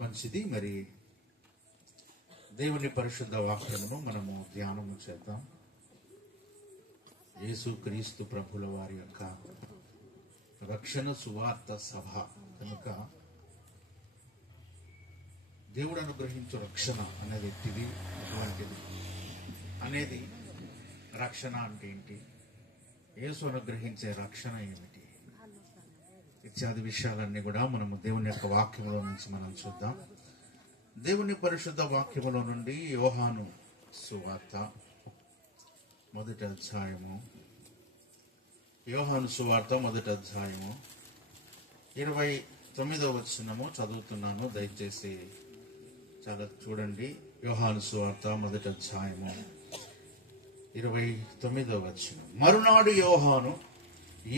మంచిది. మరి దేవుని పరిశుద్ధ వాక్యమును మనము ధ్యానము చేద్దాం. యేసు క్రీస్తు ప్రభుల వారి యొక్క రక్షణ సువార్త సభ కనుక దేవుడు అనుగ్రహించు రక్షణ అనేది ఎట్టిది, అటువంటిది అనేది, రక్షణ అంటే ఏంటి, యేసు అనుగ్రహించే రక్షణ ఏమిటి ఇత్యాది విషయాలన్నీ కూడా మనము దేవుని యొక్క వాక్యములో నుంచి మనం చూద్దాం. దేవుని పరిశుద్ధ వాక్యములో నుండి యోహాను సువార్త మొదటి అధ్యాయము, యోహాను సువార్త మొదటి అధ్యాయము 29వ వచనము చదువుతున్నాను. దయచేసి చాలా చూడండి. యోహాను సువార్త మొదటి అధ్యాయము 29వ వచనం. మరునాడు యోహాను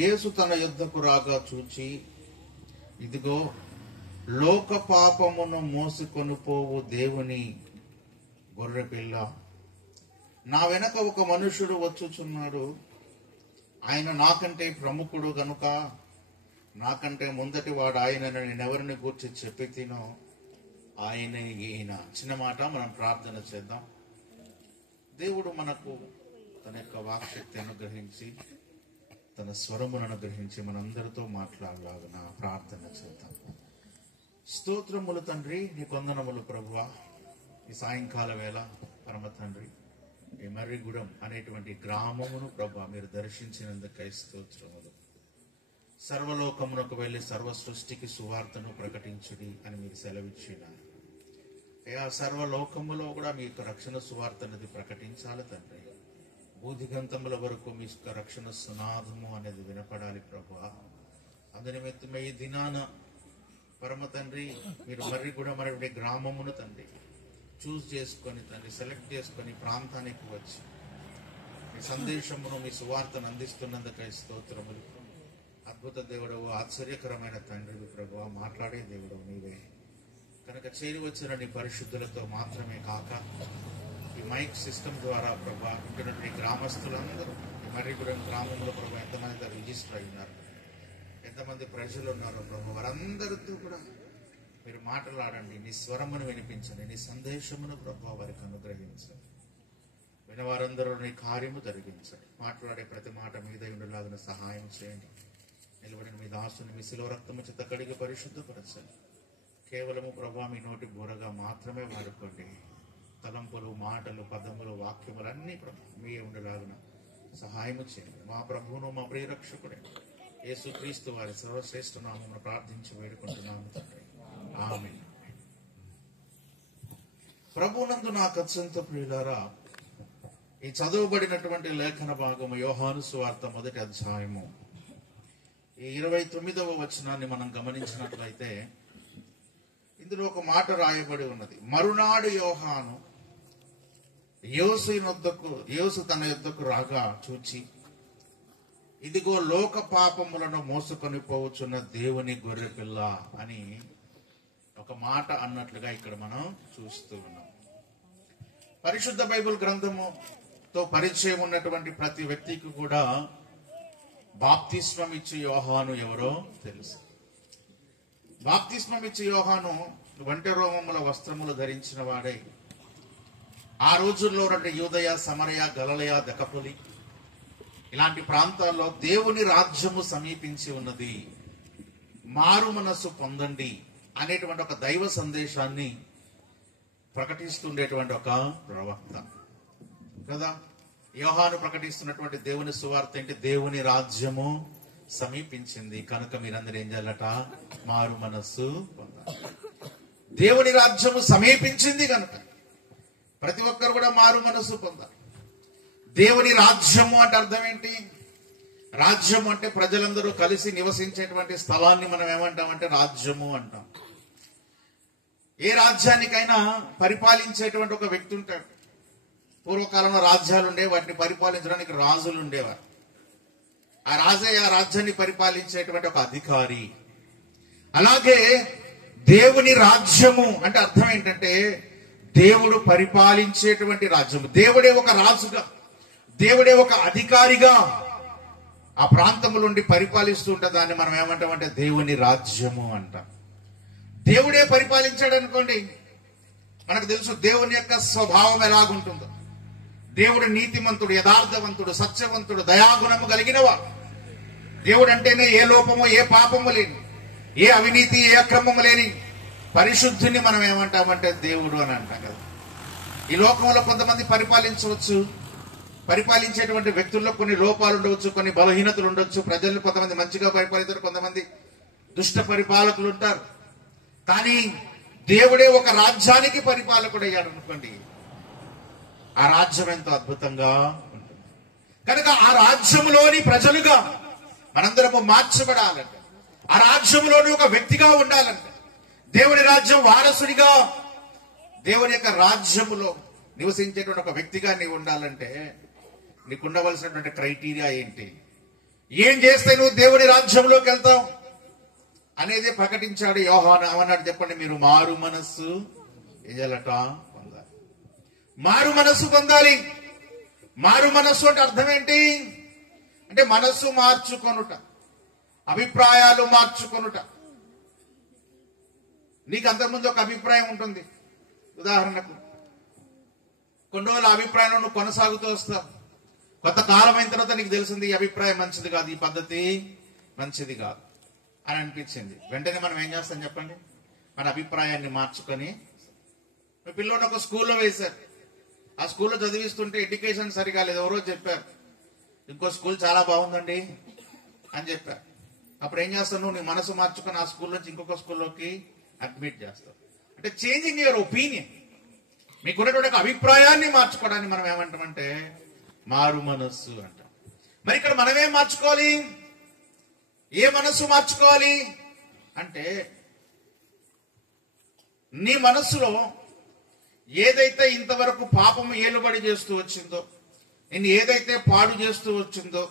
యేసు తన యుద్ధకు రాగా చూచి, ఇదిగో లోక పాపమును మోసుకొని పోవు దేవుని గొర్రెపిల్ల, నా వెనక ఒక మనుషుడు వచ్చుచున్నాడు. ఆయన నాకంటే ప్రముఖుడు గనుక నాకంటే ముందటి వాడు ఆయనను నేనెవరిని గూర్చి చెప్పి తినో ఆయన ఈయన. చిన్న మాట, మనం ప్రార్థన చేద్దాం. దేవుడు మనకు తన యొక్క వాక్శక్తి అనుగ్రహించి, తన స్వరమును అనుగ్రహించి మనందరితో మాట్లాడలాగున ప్రార్థన చేద్దాం. స్తోత్రములు తండ్రి, నీ కొందనములు ప్రభువా. ఈ సాయంకాల వేళ పరమ తండ్రి, ఈ మర్రిగూడెం అనేటువంటి గ్రామమును ప్రభువా మీరు దర్శించినందుకై స్తోత్రములు. సర్వలోకమునకు వెళ్లి సర్వ సృష్టికి సువార్తను ప్రకటించుడి అని మీరు సెలవిచ్చినారు. ఆ సర్వలోకములో కూడా మీ యొక్క రక్షణ సువార్త అనేది ప్రకటించాలి తండ్రి. బూదిగంతముల వరకు మీ యొక్క రక్షణ సునాదము అనేది వినపడాలి ప్రభువా. అందునిమిత్తమే ఈ దినాన పరమ తండ్రి మీరు మర్రిగూడెం అనేటువంటి గ్రామమును తండ్రి చూస్ చేసుకొని తండ్రి సెలెక్ట్ చేసుకొని ప్రాంతానికి వచ్చి మీ సందేశమును, మీ సువార్తను అందిస్తున్నందుకై స్తోత్రములు. అద్భుత దేవుడవు, ఆశ్చర్యకరమైన తండ్రి ప్రభువా, మాట్లాడే దేవుడవు నీవే కనుక చేరి వచ్చిన నీ పరిశుద్ధులతో మాత్రమే కాక ఈ మైక్ సిస్టమ్ ద్వారా ప్రభా ఉంటున్నటువంటి గ్రామస్తులందరూ ఈ మర్రిగూడెం గ్రామంలో ప్రభా ఎంతమంది రిజిస్టర్ అయినారు, ఎంతమంది ప్రజలు ఉన్నారో ప్రభు వారందరితో కూడా మీరు మాట్లాడండి. నీ స్వరమును వినిపించండి, నీ సందేశమును ప్రభు వారికి అనుగ్రహించండి. వినవారందరూ నీ కార్యము జరిగించండి. మాట్లాడే ప్రతి మాట మీద ఉండలాగిన సహాయం చేయండి. నిలబడిన మీ దాసుని మీ శిలువ రక్తము చేత కడిగి పరిశుద్ధపరచండి. కేవలము ప్రభా మీ నోటి బూరగా మాత్రమే వాడుకోండి. తలంపులు, మాటలు, పదములు, వాక్యములు అన్ని ప్రభు మీ ఉండలాగిన సహాయము చేయండి. మా ప్రభువును మా ప్రియరక్షకుడే యేసుక్రీస్తు వారి సర్వశ్రేష్ఠ నామమున ప్రార్థించి వేడుకుంటున్నాము తండ్రి, ఆమేన్. ప్రభునందు నాకు అత్యంత ప్రియులారా, ఈ చదువుబడినటువంటి లేఖన భాగము యోహాను సువార్త మొదటి అధ్యాయము ఈ 29వ వచనాన్ని మనం గమనించినట్లయితే ఇందులో ఒక మాట రాయబడి ఉన్నది. మరునాడు యోహాను యేసు తన యుద్ధకు రాగా చూచి, ఇదిగో లోక పాపములను మోసుకొని పోవచ్చున్న దేవుని గొర్రెపిల్ల అని ఒక మాట అన్నట్లుగా ఇక్కడ మనం చూస్తూ ఉన్నాం. పరిశుద్ధ బైబిల్ గ్రంథముతో పరిచయం ఉన్నటువంటి ప్రతి వ్యక్తికి కూడా బాప్తిస్మం ఇచ్చి యోహాను ఎవరో తెలుసు. బాప్తిస్మం ఇచ్చి యోహాను ఒంటె రోమముల వస్త్రములు ధరించిన వాడై ఆ రోజుల్లో యూదయ, సమరయ, గలిలయ, దెకపొలి ఇలాంటి ప్రాంతాల్లో దేవుని రాజ్యము సమీపించి ఉన్నది, మారు మనస్సు పొందండి అనేటువంటి ఒక దైవ సందేశాన్ని ప్రకటిస్తుండేటువంటి ఒక ప్రవక్త కదా. యోహాను ప్రకటిస్తున్నటువంటి దేవుని సువార్త ఏంటి? దేవుని రాజ్యము సమీపించింది కనుక మీరందరూ ఏం చేయాలట? మారు మనస్సు పొందాలి. దేవుని రాజ్యము సమీపించింది కనుక ప్రతి ఒక్కరు కూడా మారు మనస్సు పొందాలి. దేవుని రాజ్యము అంటే అర్థం ఏంటి? రాజ్యము అంటే ప్రజలందరూ కలిసి నివసించేటువంటి స్థలాన్ని మనం ఏమంటామంటే రాజ్యము అంటాం. ఏ రాజ్యానికైనా పరిపాలించేటువంటి ఒక వ్యక్తి ఉంటాడు. పూర్వకాలంలో రాజ్యాలు ఉండేవి, వాటిని పరిపాలించడానికి రాజులు ఉండేవారు. ఆ రాజే ఆ రాజ్యాన్ని పరిపాలించేటువంటి ఒక అధికారి. అలాగే దేవుని రాజ్యము అంటే అర్థం ఏంటంటే దేవుడు పరిపాలించేటువంటి రాజ్యము. దేవుడే ఒక రాజుగా, దేవుడే ఒక అధికారిగా ఆ ప్రాంతము నుండి పరిపాలిస్తూ ఉంటే దాన్ని మనం ఏమంటామంటే దేవుని రాజ్యము అంటాం. దేవుడే పరిపాలించాడు అనుకోండి, మనకు తెలుసు దేవుని యొక్క స్వభావం ఎలాగుంటుందో. దేవుడు నీతిమంతుడు, యథార్థవంతుడు, సత్యవంతుడు, దయాగుణము కలిగినవాడు. దేవుడు అంటేనే ఏ లోపము, ఏ పాపము లేని, ఏ అవినీతి, ఏ అక్రమము లేని పరిశుద్ధుని మనం ఏమంటామంటే దేవుడు అని అంటాం కదా. ఈ లోకంలో కొంతమంది పరిపాలించవచ్చు, పరిపాలించేటువంటి వ్యక్తుల్లో కొన్ని లోపాలు ఉండవచ్చు, కొన్ని బలహీనతలు ఉండొచ్చు. ప్రజలు కొంతమంది మంచిగా పరిపాలిస్తారు, కొంతమంది దుష్ట పరిపాలకులు ఉంటారు. కానీ దేవుడే ఒక రాజ్యానికి పరిపాలకుడు అయ్యాడు అనుకోండి, ఆ రాజ్యం ఎంతో అద్భుతంగా ఉంటుంది. కనుక ఆ రాజ్యంలోని ప్రజలుగా మనందరము మార్చబడాలంటే, ఆ రాజ్యంలోని ఒక వ్యక్తిగా ఉండాలంటే, దేవుని రాజ్యం వారసుడిగా దేవుని యొక్క రాజ్యములో నివసించేటువంటి ఒక వ్యక్తిగా నీవు ఉండాలంటే నీకు ఉండవలసినటువంటి క్రైటీరియా ఏంటి, ఏం చేస్తే నువ్వు దేవుని రాజ్యంలోకి వెళ్తావు అనేది ప్రకటించాడు యోహాను. ఏమన్నాడు చెప్పండి? మీరు మారు మనస్సు ఏజలట పొందాలి. మారు మనస్సు పొందాలి. మారు మనస్సు అంటే అర్థం ఏంటి అంటే మనస్సు మార్చుకొనుట, అభిప్రాయాలు మార్చుకొనుట. నీకు అంతకుముందు ఒక అభిప్రాయం ఉంటుంది. ఉదాహరణకు కొన్ని రోజుల అభిప్రాయంలో నువ్వు కొనసాగుతూ వస్తావు. కొంతకాలం అయిన తర్వాత నీకు తెలిసింది ఈ అభిప్రాయం మంచిది కాదు, ఈ పద్ధతి మంచిది కాదు అని అనిపించింది. వెంటనే మనం ఏం చేస్తాం చెప్పండి? మన అభిప్రాయాన్ని మార్చుకొని, మీ పిల్లోని ఒక స్కూల్లో వేశారు, ఆ స్కూల్లో చదివిస్తుంటే ఎడ్యుకేషన్ సరిగా లేదు, ఎవరో చెప్పారు ఇంకో స్కూల్ చాలా బాగుందండి అని చెప్పారు. అప్పుడు ఏం చేస్తావు? నువ్వు నీ మనసు మార్చుకొని ఆ స్కూల్ నుంచి ఇంకొక స్కూల్లోకి అడ్మిట్ చేస్తావు. అంటే చేంజింగ్ యువర్ ఒపీనియన్. మీకున్నటువంటి అభిప్రాయాన్ని మార్చుకోవడాన్ని మనం ఏమంటామంటే మారు మనస్సు అంటాం. మరి ఇక్కడ మనమేం మార్చుకోవాలి? ఏ మనస్సు మార్చుకోవాలి అంటే, నీ మనస్సులో ఏదైతే ఇంతవరకు పాపము ఏలుబడి చేస్తూ వచ్చిందో, నిన్ను ఏదైతే పాడు చేస్తూ వచ్చిందో,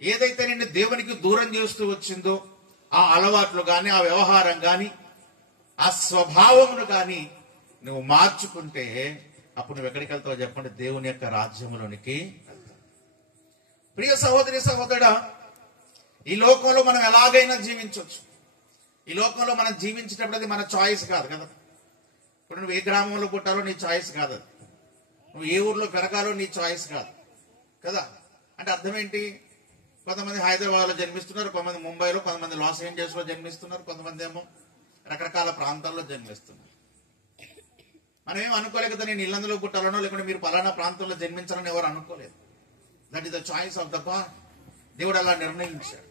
ఏదైతే నిన్ను దేవునికి దూరం చేస్తూ వచ్చిందో, ఆ అలవాట్లు కానీ, ఆ వ్యవహారం కానీ, ఆ స్వభావమును కానీ నువ్వు మార్చుకుంటే అప్పుడు నువ్వు ఎక్కడికి వెళ్తావు చెప్పండి? దేవుని యొక్క రాజ్యంలోనికి వెళ్తావు. ప్రియ సహోదరి సహోదరుడా, ఈ లోకంలో మనం ఎలాగైనా జీవించవచ్చు. ఈ లోకంలో మనం జీవించేటప్పుడు అది మన చాయిస్ కాదు కదా. ఇప్పుడు నువ్వు ఏ గ్రామంలో పుట్టాలో నీ చాయిస్ కాదు, అది నువ్వు ఏ ఊర్లో పెరగాలో నీ చాయిస్ కాదు కదా. అంటే అర్థం ఏంటి? కొంతమంది హైదరాబాద్లో జన్మిస్తున్నారు, కొంతమంది ముంబైలో, కొంతమంది లాస్ ఏంజల్స్లో జన్మిస్తున్నారు, కొంతమంది ఏమో రకరకాల ప్రాంతాల్లో జన్మిస్తున్నారు. మనం ఏం అనుకోలేదు కదా నేను ఇల్లందులో పుట్టాలనో లేకుంటే మీరు పలానా ప్రాంతంలో జన్మించాలని ఎవరు అనుకోలేదు. That is the choice of the God. దేవుడు అలా నిర్ణయించాడు.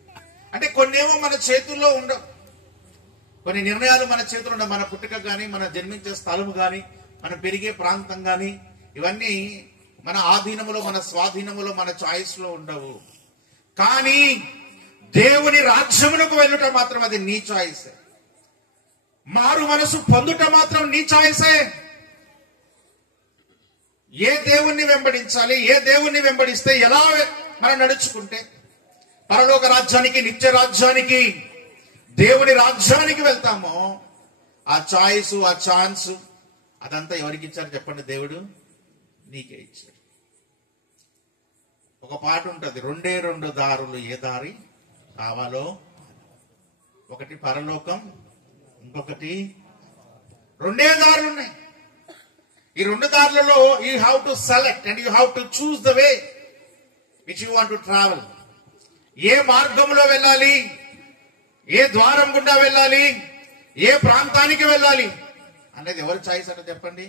అంటే కొన్నేమో మన చేతుల్లో ఉండవు, కొన్ని నిర్ణయాలు మన చేతుల్లో ఉండవు. మన పుట్టుక కానీ, మన జన్మించే స్థలము కానీ, మనం పెరిగే ప్రాంతం కానీ, ఇవన్నీ మన ఆధీనములో, మన స్వాధీనములో, మన చాయిస్ లో ఉండవు. కానీ దేవుని రాజ్యమునకు వెళ్ళుట మాత్రం అది నీ చాయిసే. మారు మనసు పొందుట మాత్రం నీ చాయిసే. ఏ దేవుణ్ణి వెంబడించాలి, ఏ దేవుణ్ణి వెంబడిస్తే, ఎలా మనం నడుచుకుంటే పరలోక రాజ్యానికి, నిత్య రాజ్యానికి, దేవుని రాజ్యానికి వెళ్తామో ఆ చాయిస్, ఆ ఛాన్స్ అదంతా ఎవరికి ఇచ్చారు చెప్పండి? దేవుడు నీకే ఇచ్చాడు. ఒక పాట ఉంటుంది, రెండే రెండు దారులు ఏ దారి కావాలో, ఒకటి పరలోకం, ఇంకొకటి. రెండే దారులు ఉన్నాయి. ఈ రెండు దారులలో you have to select and you have to choose the way which you want to travel. ఏ మార్గంలో వెళ్ళాలి, ఏ ద్వారం గుండా వెళ్ళాలి, ఏ ప్రాంతానికి వెళ్ళాలి అనేది ఎవరి చాయిస్ అంటే చెప్పండి?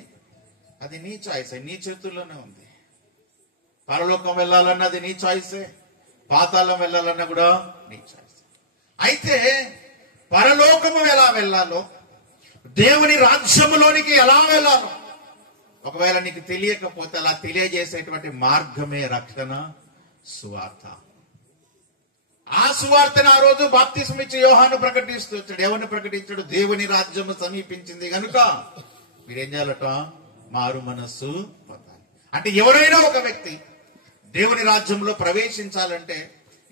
అది నీ చాయిస్, నీ చేతుల్లోనే ఉంది. పరలోకం వెళ్ళాలన్నది నీ చాయిసే, పాతాళం వెళ్ళాలన్నా కూడా నీ చాయిస్. అయితే పరలోకము ఎలా వెళ్ళాలో, దేవుని రాజ్యములోనికి ఎలా వెళ్ళాలో ఒకవేళ నీకు తెలియకపోతే అలా తెలియజేసేటువంటి మార్గమే రక్షణ సువార్త. ఆ సువార్తను ఆ రోజు బాప్తిస్మం ఇచ్చి యోహాను ప్రకటిస్తూ వచ్చాడు. ఎవరిని ప్రకటించాడు? దేవుని రాజ్యము సమీపించింది కనుక మీరేం చేయాలట? మారు మనస్సు పొందాలి. అంటే ఎవరైనా ఒక వ్యక్తి దేవుని రాజ్యంలో ప్రవేశించాలంటే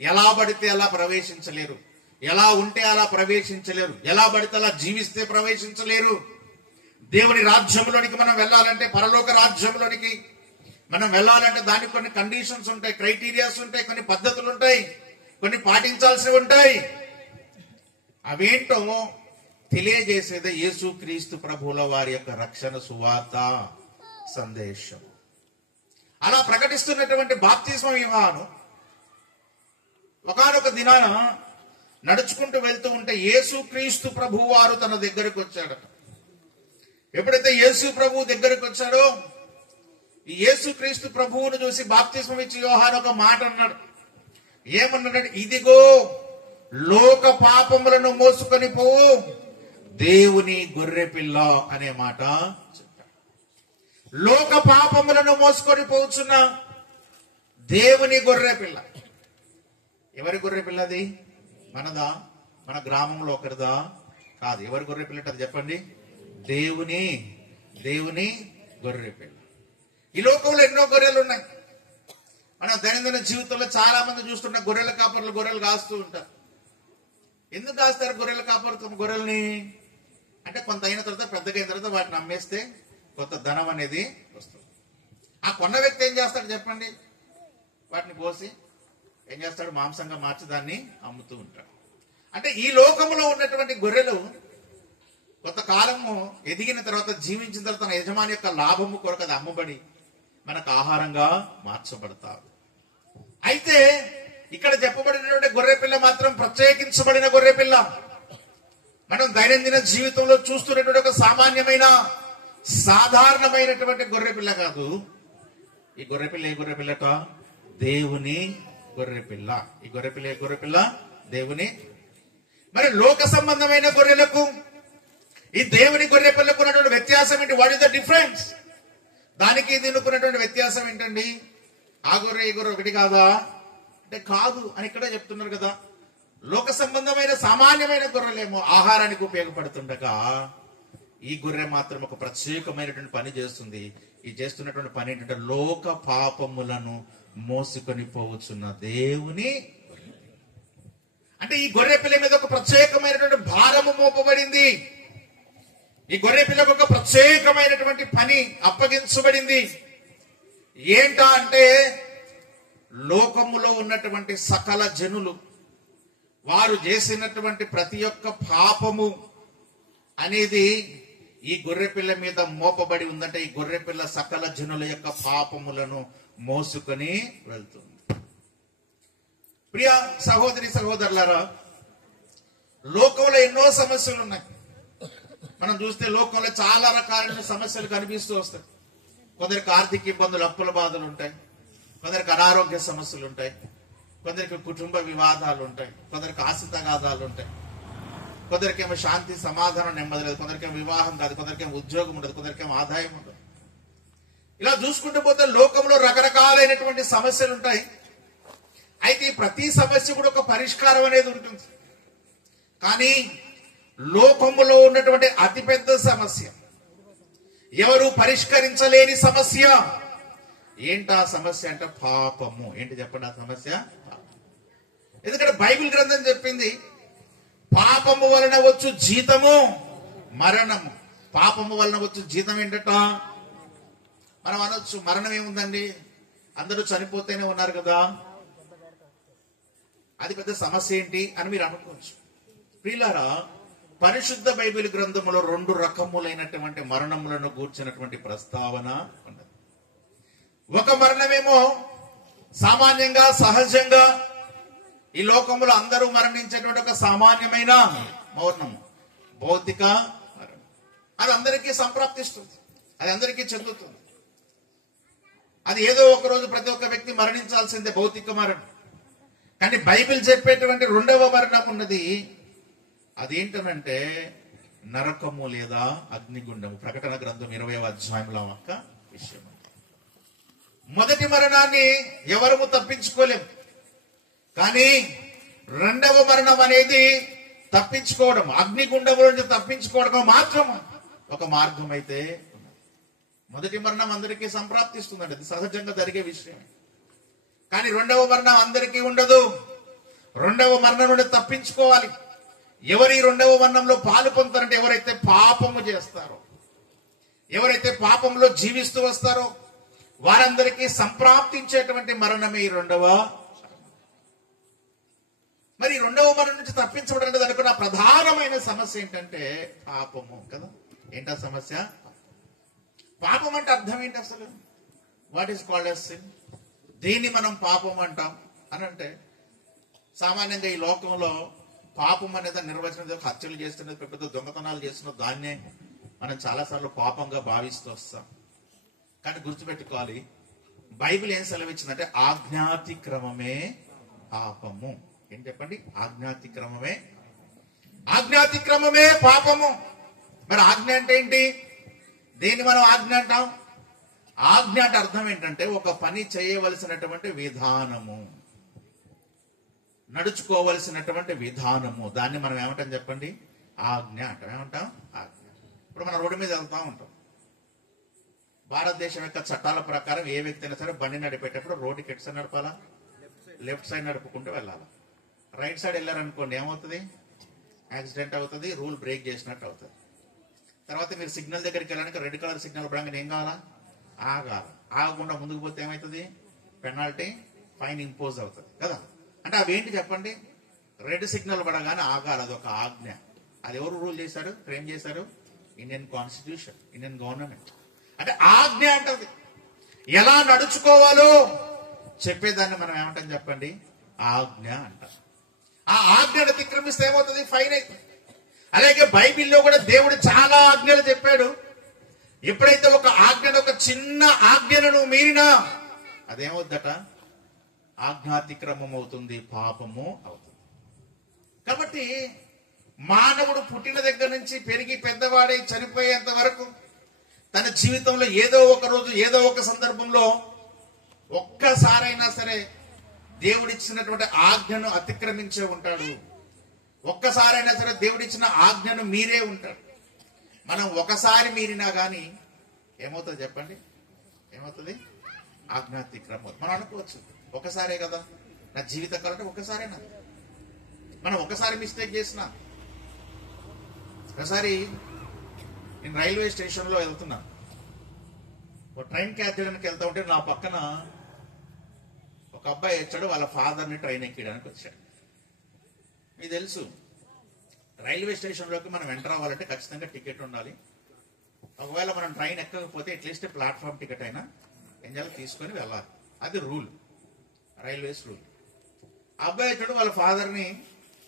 ఎలా పడితే అలా ప్రవేశించలేరు, ఎలా ఉంటే అలా ప్రవేశించలేరు, ఎలా పడితే అలా జీవిస్తే ప్రవేశించలేరు. దేవుని రాజ్యంలోనికి మనం వెళ్ళాలంటే, పరలోక రాజ్యంలోనికి మనం వెళ్ళాలంటే దానికి కొన్ని కండిషన్స్ ఉంటాయి, క్రైటీరియాస్ ఉంటాయి, కొన్ని పద్ధతులు ఉంటాయి, కొన్ని పాటించాల్సి ఉంటాయి. అవేంటో తెలియజేసేదే యేసుక్రీస్తు ప్రభువుల వారి యొక్క రక్షణ సువార్త సందేశం. అలా ప్రకటిస్తున్నటువంటి బాప్తిస్మ యోహాను ఒకానొక దినాన నడుచుకుంటూ వెళ్తూ ఉంటే యేసుక్రీస్తు ప్రభువు వారు తన దగ్గరకు వచ్చాడట. ఎప్పుడైతే యేసు ప్రభువు దగ్గరకు వచ్చాడో ఈ యేసుక్రీస్తు ప్రభువును చూసి బాప్తిస్మం ఇచ్చి యోహాను ఒక మాట అన్నాడు. ఏమన్నాడు? ఇదిగో లోక పాపములను మోసుకొని పోవు దేవుని గొర్రె పిల్ల అనే మాట చెప్పాడు. లోక పాపములను మోసుకొని పోవచ్చున్న దేవుని గొర్రె పిల్ల. ఎవరి గొర్రె పిల్లది? మనదా? మన గ్రామంలో ఒకరిదా? కాదు. ఎవరి గొర్రె పిల్ల అది చెప్పండి? దేవుని గొర్రె పిల్ల. ఈ లోకంలో ఎన్నో గొర్రెలు ఉన్నాయి. మన దైనందిన జీవితంలో చాలా మంది చూస్తున్న గొర్రెల కాపర్లు గొర్రెలు కాస్తూ ఉంటారు. ఎందుకు కాస్తారు గొర్రెల కాపరు గొర్రెల్ని? అంటే కొంత అయిన తర్వాత పెద్దగా అయిన తర్వాత వాటిని అమ్మేస్తే కొంత ధనం అనేది వస్తుంది. ఆ కొన్న వ్యక్తి ఏం చేస్తాడు చెప్పండి? వాటిని కోసి ఏం చేస్తాడు? మాంసంగా మార్చి దాన్ని అమ్ముతూ ఉంటాడు. అంటే ఈ లోకంలో ఉన్నటువంటి గొర్రెలు కొంతకాలము ఎదిగిన తర్వాత జీవించిన తర్వాత తన యజమాని యొక్క లాభము కొరకు అది అమ్మబడి మనకు ఆహారంగా మార్చబడతారు. అయితే ఇక్కడ చెప్పబడినటువంటి గొర్రెపిల్ల మాత్రం ప్రత్యేకించబడిన గొర్రెపిల్ల. మనం దైనందిన జీవితంలో చూస్తున్నటువంటి ఒక సామాన్యమైన సాధారణమైనటువంటి గొర్రెపిల్ల కాదు. ఈ గొర్రెపిల్ల ఏ గొర్రెపిల్లట? దేవుని గొర్రెపిల్ల. ఈ గొర్రెపిల్ల ఏ గొర్రెపిల్ల? దేవుని. మరి లోక సంబంధమైన గొర్రెలకు ఈ దేవుని గొర్రె పిల్లకు ఉన్నటువంటి వ్యత్యాసం ఏంటి? What is the difference? దానికి దీనికి వ్యత్యాసం ఏంటండి? ఆ గొర్రె ఈ గొర్రె ఒకటి కాదా అంటే కాదు అని ఇక్కడే చెప్తున్నారు కదా. లోక సంబంధమైన సామాన్యమైన గొర్రెలేమో ఆహారానికి ఉపయోగపడుతుండగా ఈ గొర్రె మాత్రం ఒక ప్రత్యేకమైనటువంటి పని చేస్తుంది. ఈ చేస్తున్నటువంటి పని ఏంటంటే లోక పాపములను మోసుకొని పోవచ్చున్న దేవుని. అంటే ఈ గొర్రె పిల్ల మీద ఒక ప్రత్యేకమైనటువంటి భారము మోపబడింది. ఈ గొర్రె పిల్లకు ఒక ప్రత్యేకమైనటువంటి పని అప్పగించబడింది. ఏంటా అంటే లోకములో ఉన్నటువంటి సకల జనులు వారు చేసినటువంటి ప్రతి ఒక్క పాపము అనేది ఈ గొర్రె పిల్ల మీద మోపబడి ఉందంటే ఈ గొర్రె పిల్ల సకల జనుల యొక్క పాపములను మోసుకొని వెళ్తుంది. ప్రియ సహోదరి సహోదరులారా, లోకంలో ఎన్నో సమస్యలు ఉన్నాయి. మనం చూస్తే లోకంలో చాలా రకాలైన సమస్యలు కనిపిస్తూ వస్తాయి. కొందరికి ఆర్థిక ఇబ్బందులు, అప్పుల బాధలు ఉంటాయి. కొందరికి అనారోగ్య సమస్యలు ఉంటాయి. కొందరికి కుటుంబ వివాదాలు ఉంటాయి. కొందరికి ఆస్తి తగాదాలు ఉంటాయి. కొందరికేమో శాంతి సమాధానం నెమ్మది లేదు. కొందరికేమో వివాహం కాదు. కొందరికేమో ఉద్యోగం ఉండదు. కొందరికేమో ఆదాయం ఉండదు. ఇలా చూసుకుంటూ పోతే లోకంలో రకరకాలైనటువంటి సమస్యలు ఉంటాయి. అయితే ప్రతి సమస్య కూడా ఒక పరిష్కారం అనేది ఉంటుంది. కానీ లోకములో ఉన్నటువంటి అతిపెద్ద సమస్య, ఎవరు పరిష్కరించలేని సమస్య ఏంటా సమస్య అంటే పాపము. ఏంటి చెప్పండి ఆ సమస్య? ఎందుకంటే బైబిల్ గ్రంథం చెప్పింది పాపము వలన వచ్చు జీతము మరణము. పాపము వలన వచ్చు జీతం ఏంటట? మనం అనొచ్చు మరణం ఏముందండి, అందరూ చనిపోతేనే ఉన్నారు కదా, అది పెద్ద సమస్య ఏంటి అని మీరు అనుకోవచ్చు. ప్రియులారా, పరిశుద్ధ బైబిల్ గ్రంథములో 2 రకములైనటువంటి మరణములను గూర్చినటువంటి ప్రస్తావన ఉన్నది. ఒక మరణమేమో సామాన్యంగా సహజంగా ఈ లోకంలో అందరూ మరణించేటువంటి ఒక సామాన్యమైన మరణము, భౌతిక మరణం. అది అందరికీ సంప్రాప్తిస్తుంది, అది అందరికీ చెందుతుంది. అది ఏదో ఒక రోజు ప్రతి ఒక్క వ్యక్తి మరణించాల్సిందే, భౌతిక మరణం. కానీ బైబిల్ చెప్పేటువంటి 2వ మరణం ఉన్నది. అదేంటనంటే నరకము లేదా అగ్నిగుండము. ప్రకటన గ్రంథం 20వ అధ్యాయంలో ఒక విషయం. మొదటి మరణాన్ని ఎవరము తప్పించుకోలేం. కానీ 2వ మరణం అనేది తప్పించుకోవడం, అగ్నిగుండము నుంచి తప్పించుకోవడం మాత్రం ఒక మార్గం అయితే మొదటి మరణం అందరికీ సంప్రాప్తిస్తుందండి, అది సహజంగా జరిగే విషయం. కానీ 2వ మరణం అందరికీ ఉండదు. 2వ మరణం నుండి తప్పించుకోవాలి. ఎవరు ఈ 2వ మరణంలో పాలు పొందుతారంటే ఎవరైతే పాపము చేస్తారో, ఎవరైతే పాపంలో జీవిస్తూ వస్తారో వారందరికీ సంప్రాప్తించేటువంటి మరణమే ఈ 2వ. మరి రెండవ మరణం నుంచి తప్పించబడం అనేది అనుకున్న ప్రధానమైన సమస్య ఏంటంటే పాపము కదా. ఏంటా సమస్య? పాపం అంటే అర్థం ఏంటి అసలు? What is called as sin? దీన్ని మనం పాపం అంటాం అని అంటే సామాన్యంగా ఈ లోకంలో పాపం అనేది నిర్వచనం హత్యలు చేస్తున్నది, పెద్ద దొంగతనాలు చేస్తున్నది, దాన్నే మనం చాలాసార్లు పాపంగా భావిస్తూ వస్తాం. కానీ గుర్తుపెట్టుకోవాలి, బైబిల్ ఏం సెలవిచ్చిందంటే ఆజ్ఞాతిక్రమమే పాపము. ఏం చెప్పండి? ఆజ్ఞాతిక్రమమే పాపము. మరి ఆజ్ఞ అంటే ఏంటి? దేన్ని మనం ఆజ్ఞ అంటాం? ఆజ్ఞ అంటే అర్థం ఏంటంటే ఒక పని చేయవలసినటువంటి విధానము, నడుచుకోవలసినటువంటి విధానము, దాన్ని మనం ఏమంటాం చెప్పండి? ఆజ్ఞ అంటాం. ఏమంటాం? ఆజ్ఞ. ఇప్పుడు మనం రోడ్డు మీద వెళ్తా ఉంటాం. భారతదేశం యొక్క చట్టాల ప్రకారం ఏ వ్యక్తి అయినా సరే బండి నడిపేటప్పుడు రోడ్డుకి ఎటు సైడ్ నడపాలా? లెఫ్ట్ సైడ్ నడుపుకుంటూ వెళ్ళాలి. రైట్ సైడ్ వెళ్ళారనుకోండి ఏమవుతుంది? యాక్సిడెంట్ అవుతుంది, రూల్ బ్రేక్ చేసినట్టు అవుతుంది. తర్వాత మీరు సిగ్నల్ దగ్గరికి వెళ్ళడానికి రెడ్ కలర్ సిగ్నల్ పడంగానే ఏం కావాలా? ఆగాలి. ఆగకుండా ముందుకు పోతే ఏమవుతుంది? పెనాల్టీ, ఫైన్ ఇంపోజ్ అవుతుంది కదా. అంటే అవేంటి చెప్పండి? రెడ్ సిగ్నల్ పడగానే ఆగాలి, అదొక ఆజ్ఞ. అది ఎవరు రూల్ చేశారు, ఫ్రేమ్ చేశారు? Indian constitution, Indian government. అంటే ఆజ్ఞ అంటది. ఎలా నడుచుకోవాలో చెప్పేదాన్ని మనం ఏమంటాం చెప్పండి? ఆజ్ఞ అంటాం. ఆ ఆజ్ఞను అతిక్రమిస్తే ఏమవుతుంది? ఫైన్ అవుతుంది. అలాగే బైబిల్లో కూడా దేవుడు చాలా ఆజ్ఞలు చెప్పాడు. ఎప్పుడైతే ఒక ఆజ్ఞను, ఒక చిన్న ఆజ్ఞను మీరినా అదేమవుద్దట? ఆజ్ఞాతిక్రమం అవుతుంది, పాపము అవుతుంది. కాబట్టి మానవుడు పుట్టిన దగ్గర నుంచి పెరిగి పెద్దవాడై చనిపోయేంత వరకు తన జీవితంలో ఏదో ఒక రోజు, ఏదో ఒక సందర్భంలో ఒక్కసారైనా సరే దేవుడిచ్చినటువంటి ఆజ్ఞను అతిక్రమించే ఉంటాడు. ఒక్కసారైనా సరే దేవుడిచ్చిన ఆజ్ఞను మీరే ఉంటాడు. మనం ఒకసారి మీరినా గానీ ఏమవుతుంది చెప్పండి? ఏమవుతుంది? ఆజ్ఞాతిక్రమం. మనం అనుకోవచ్చు ఒకసారే కదా నా జీవితకాలం, అంటే ఒక్కసారేనా? మనం ఒకసారి మిస్టేక్ చేసిన. ఒకసారి నేను రైల్వే స్టేషన్ లో వెళ్తున్నా, ఒక ట్రైన్ క్యాచ్ చేయడానికి వెళ్తా ఉంటే నా పక్కన ఒక అబ్బాయి వచ్చాడు. వాళ్ళ ఫాదర్ని ట్రైన్ ఎక్కడానికి వచ్చాడు. మీకు తెలుసు రైల్వే స్టేషన్లోకి మనం ఎంటర్ అవ్వాలంటే ఖచ్చితంగా టికెట్ ఉండాలి. ఒకవేళ మనం ట్రైన్ ఎక్కకపోతే అట్లీస్ట్ ప్లాట్ఫామ్ టికెట్ అయినా ఏం చేయాలి? తీసుకొని వెళ్ళాలి. అది రూల్, రైల్వేస్ రూల్. ఆ అబ్బాయి వచ్చాడు, వాళ్ళ ఫాదర్ని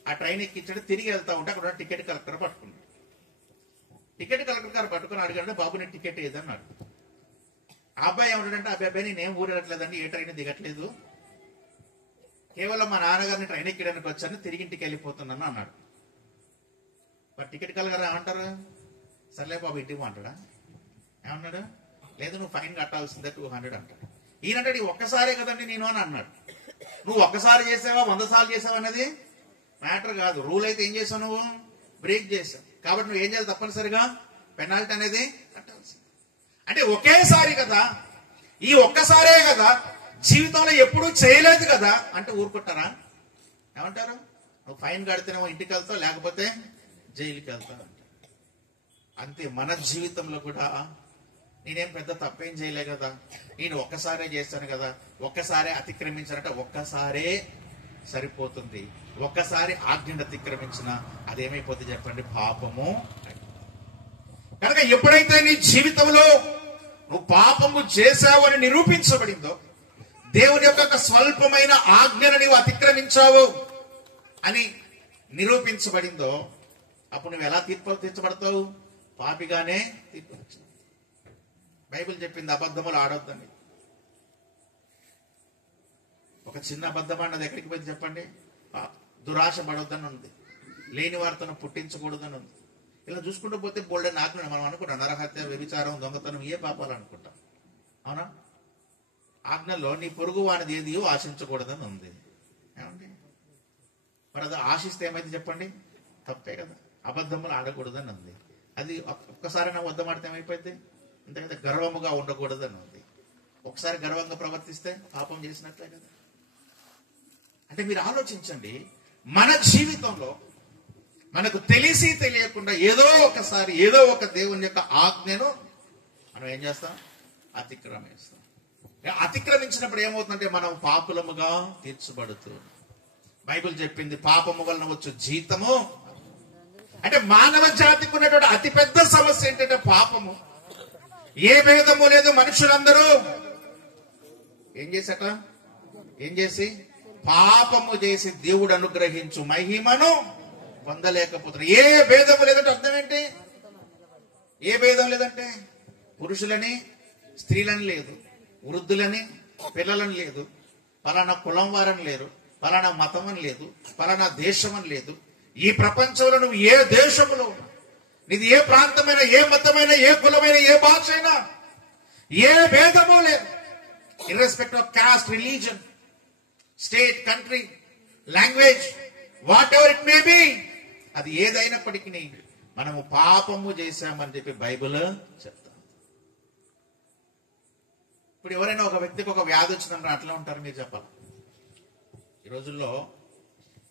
ఆ ట్రైన్ ఎక్కించాడు. తిరిగి వెళ్తా ఉంటే అక్కడ టికెట్ కలెక్టర్ పట్టుకున్నాడు. టికెట్ కలెక్టర్ గారు పట్టుకుని అడిగాడు, బాబు నేను టికెట్ ఏదన్నాడు. ఆ అబ్బాయి ఏమంటాడంటే, అబ్బాయి నేనేం ఊరెళ్ళట్లేదండి, ఏ ట్రైన్ దిగట్లేదు, కేవలం మా నాన్నగారిని ట్రైన్ ఎక్కడానికి వచ్చాను, తిరిగి ఇంటికి వెళ్ళిపోతున్నాను అన్నాడు. మరి టికెట్ కలెక్టర్ ఏమంటారు? సర్లే బాబు ఇంటికి అంటాడా? ఏమన్నాడు? లేదు నువ్వు ఫైన్ కట్టాల్సిందే 200 అంటాడు. ఈయనంటాడు ఒక్కసారే కదండి నేను అని అన్నాడు. నువ్వు ఒక్కసారి చేసావా 100 సార్లు చేసావా అనేది మ్యాటర్ కాదు. రూల్ అయితే ఏం చేసావు? నువ్వు బ్రేక్ చేసావు. కాబట్టి నువ్వు ఏం చేయాలి? తప్పనిసరిగా పెనాల్టీ అనేది కట్టాల్సింది. అంటే ఒకేసారి కదా, ఈ ఒక్కసారే కదా, జీవితంలో ఎప్పుడూ చేయలేదు కదా అంటే ఊరుకుంటారా? ఏమంటారు? నువ్వు ఫైన్ కడితేనేమో ఇంటికి వెళ్తావు, లేకపోతే జైలుకి వెళ్తావు అంట. అంతే మన జీవితంలో కూడా నేనేం పెద్ద తప్పేం చేయలే కదా, నేను ఒక్కసారే చేస్తాను కదా, ఒక్కసారే అతిక్రమించానంటే ఒక్కసారే సరిపోతుంది. ఒక్కసారి ఆజ్ఞను అతిక్రమించిన అదేమైపోతుంది చెప్పండి? పాపము. కనుక ఎప్పుడైతే నీ జీవితంలో నువ్వు పాపము చేశావు అని నిరూపించబడిందో, దేవుని యొక్క స్వల్పమైన ఆజ్ఞను నీవు అతిక్రమించావు అని నిరూపించబడిందో, అప్పుడు నువ్వు ఎలా తీర్చబడతావు? పాపిగానే తీర్పు. బైబిల్ చెప్పింది అబద్ధములు ఆడొద్దని. ఒక చిన్న అబద్ధం అన్నది ఎక్కడికి పోయింది చెప్పండి? దురాశ పడొద్దని ఉంది, లేని వార్తను పుట్టించకూడదని ఉంది. ఇలా చూసుకుంటూ పోతే బోల్డెన్ ఆజ్ఞ మనం అనుకుంటాం. నరహత్య, వ్యభిచారం, దొంగతనం ఏ పాపాలు అనుకుంటాం, అవునా? ఆజ్ఞలో నీ పొరుగు వానిది ఏది ఆశించకూడదని ఉంది. ఏమండి మరి అది ఆశిస్తే ఏమైంది చెప్పండి? తప్పే కదా. అబద్ధములు ఆడకూడదని ఉంది. అది ఒక్కసారి నా వద్ద మాడితే ఏమైపోయింది? అంతే కదా. గర్వముగా ఉండకూడదని ఉంది. ఒకసారి గర్వంగా ప్రవర్తిస్తే పాపం చేసినట్లే కదా. అంటే మీరు ఆలోచించండి, మన జీవితంలో మనకు తెలిసి తెలియకుండా ఏదో ఒకసారి ఏదో ఒక దేవుని యొక్క ఆజ్ఞను మనం ఏం చేస్తాం? అతిక్రమిస్తాం. అతిక్రమించినప్పుడు ఏమవుతుందంటే మనం పాపులముగా తీర్చబడుతూ. బైబిల్ చెప్పింది పాపము వలన వచ్చు జీతము. అంటే మానవ జాతికి ఉన్నటువంటి అతిపెద్ద సమస్య ఏంటంటే పాపము. ఏ భేదము లేదు, మనుషులందరూ ఏం చేసి పాపము చేసి దేవుడు అనుగ్రహించు మహిమను పొందలేకపోతున్నారు. ఏ భేదము లేదంటే అర్థం ఏంటి? ఏ భేదం లేదంటే పురుషులని స్త్రీలని లేదు, వృద్ధులని పిల్లలని లేదు, పలానా కులం వారని లేరు, పలానా మతం అని లేదు, పలానా దేశం అని లేదు. ఈ ప్రపంచంలో నువ్వు ఏ దేశంలో ఉన్నా, నీది ఏ ప్రాంతమైనా, ఏ మతమైనా, ఏ కులమైన, ఏ భాష అయినా, ఏ భేదము లేదు. Irrespective of cost, religion, state, country, language, what ever it may be, అది ఏదైనప్పటికీ మనము పాపము చేశామని చెప్పి బైబిల్ చెప్తాం. ఇప్పుడు ఎవరైనా ఒక వ్యక్తికి ఒక వ్యాధి వచ్చిందంటే అట్లా ఉంటారు మీరు చెప్పాలి. ఈ రోజుల్లో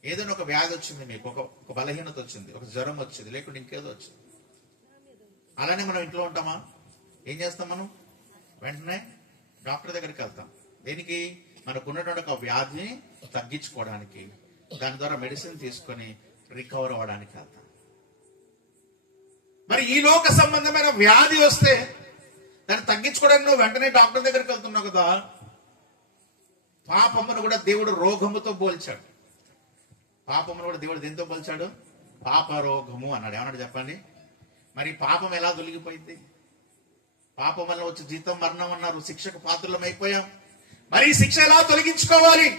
ఏదైనా ఒక వ్యాధి వచ్చింది, మీకు ఒక బలహీనత వచ్చింది, ఒక జ్వరం వచ్చింది, లేకుంటే ఇంకేదో వచ్చింది, అలానే మనం ఇంట్లో ఉంటామా? ఏం చేస్తాం? మనం వెంటనే డాక్టర్ దగ్గరికి వెళ్తాం. దేనికి? మనకున్నటువంటి ఒక వ్యాధిని తగ్గించుకోవడానికి, దాని ద్వారా మెడిసిన్ తీసుకొని రికవర్ అవ్వడానికి వెళ్తాం. మరి ఈ లోక సంబంధమైన వ్యాధి వస్తే దాన్ని తగ్గించుకోవడానికి నువ్వు వెంటనే డాక్టర్ దగ్గరికి వెళ్తున్నావు కదా. పాపమును కూడా దేవుడు రోగముతో పోల్చాడు. పాపమును కూడా దేవుడు దేంతో పోల్చాడు? పాప రోగము అన్నాడు. ఏమన్నాడు చెప్పండి? మరి పాపం ఎలా తొలగిపోయింది? పాపం వల్ల వచ్చి జీతం మరణం అన్నారు. శిక్షకు పాత్రలం అయిపోయాం. మరి ఈ శిక్ష ఎలా తొలగించుకోవాలి?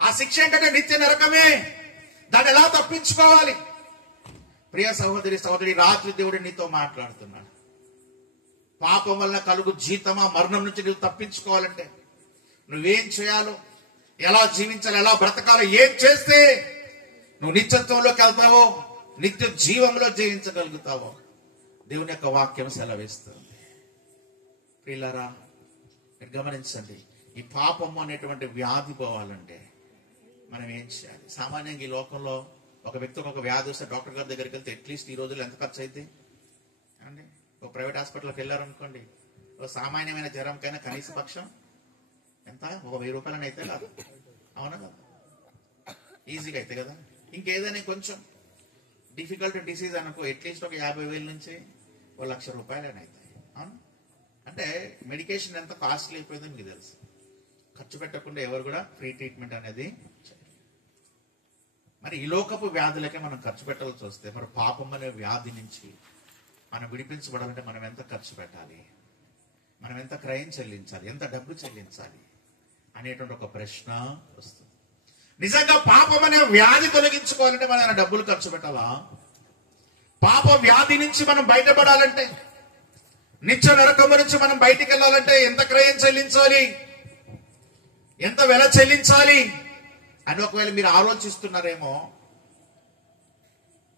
ఆ శిక్ష ఏంటంటే నిత్య నరకమే. దాన్ని ఎలా తప్పించుకోవాలి? ప్రియ సహోదరి, రాత్రి దేవుడు నీతో మాట్లాడుతున్నాడు. పాపం వల్ల కలుగు జీతమా మరణం నుంచి నువ్వు తప్పించుకోవాలంటే నువ్వేం చేయాలో, ఎలా జీవించాలో, ఎలా బ్రతకాలో, ఏం చేస్తే నువ్వు నిత్యత్వంలోకి వెళ్తావో, నిత్య జీవంలో జయించగలుగుతావో దేవుని యొక్క వాక్యం సెలవిస్తుంది. ప్రియులారా, మీరు గమనించండి. ఈ పాపము అనేటువంటి వ్యాధి పోవాలంటే మనం ఏం చేయాలి? సామాన్యంగా ఈ లోకంలో ఒక వ్యక్తికి ఒక వ్యాధి వస్తే డాక్టర్ గారి దగ్గరికి వెళ్తే అట్లీస్ట్ ఈ రోజుల్లో ఎంత ఖర్చు అయితే అండి? ఒక ప్రైవేట్ హాస్పిటల్కి వెళ్ళారనుకోండి, ఒక సామాన్యమైన జ్వరంకైనా కనీస పక్షం ఎంత? ఒక 1000 రూపాయలని అయితే కాదు, అవునా కదా? ఈజీగా అయితే కదా. ఇంకేదైనా కొంచెం డిఫికల్ట్ డిసీజ్ అనుకో, అట్లీస్ట్ ఒక 50,000 నుంచి 1,00,000 రూపాయలని అవుతాయి. అవును, అంటే మెడికేషన్ ఎంత కాస్ట్లీ అయిపోయిందో మీకు తెలుసు. ఖర్చు పెట్టకుండా ఎవరు కూడా ఫ్రీ ట్రీట్మెంట్ అనేది చేయరు. మరి ఈ లోకపు వ్యాధులకే మనం ఖర్చు పెట్టాల్సి వస్తే, మరి పాపం అనే వ్యాధి నుంచి మనం విడిపించబడాలంటే మనం ఎంత ఖర్చు పెట్టాలి, మనం ఎంత క్రయం చెల్లించాలి, ఎంత డబ్బు చెల్లించాలి అనేటువంటి ఒక ప్రశ్న వస్తుంది. నిజంగా పాపం అనే వ్యాధి తొలగించుకోవాలంటే మనం డబ్బులు ఖర్చు పెట్టాలా? పాప వ్యాధి నుంచి మనం బయటపడాలంటే, నిత్య నరకము నుంచి మనం బయటికి వెళ్ళాలంటే ఎంత క్రయం చెల్లించాలి, ఎంత వెల చెల్లించాలి అని ఒకవేళ మీరు ఆలోచిస్తున్నారేమో.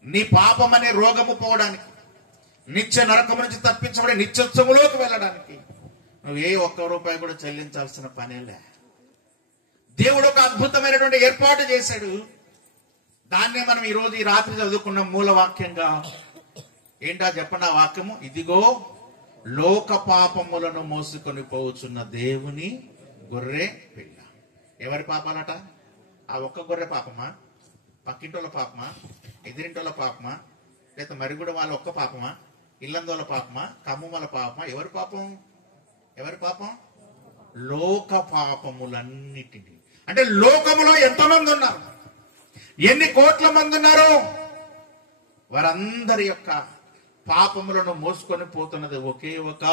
నీ పాపం అనే రోగము పోవడానికి, నిత్య నరకము నుంచి తప్పించబడి నిత్యోత్సవంలోకి వెళ్ళడానికి నువ్వు ఏ ఒక్క రూపాయి కూడా చెల్లించాల్సిన పనేలే. దేవుడు ఒక అద్భుతమైనటువంటి ఏర్పాటు చేశాడు. దాన్నే మనం ఈరోజు ఈ రాత్రి చదువుకున్న మూల వాక్యంగా ఏంటా చెప్పండి? ఆ వాక్యము, ఇదిగో లోక పాపములను మోసుకొని పోవచ్చున్న దేవుని గొర్రె పిల్ల. ఎవరి పాపాలట? ఆ ఒక్క గొర్రె పాపమా? పక్కింటోళ్ళ పాపమా? ఎదిరింటోళ్ళ పాపమా? లేదా మరిగూడ వాళ్ళ ఒక్క పాపమా? ఇల్లందోళ్ళ పాపమా? ఖమ్మముల పాపమా? ఎవరి పాపం? ఎవరి పాపం? లోక పాపములన్నిటినీ. అంటే లోకములో ఎంతమంది ఉన్నారు? ఎన్ని కోట్ల మంది ఉన్నారు? వారందరి యొక్క పాపములను మోసుకొని పోతున్నది ఒకే ఒక,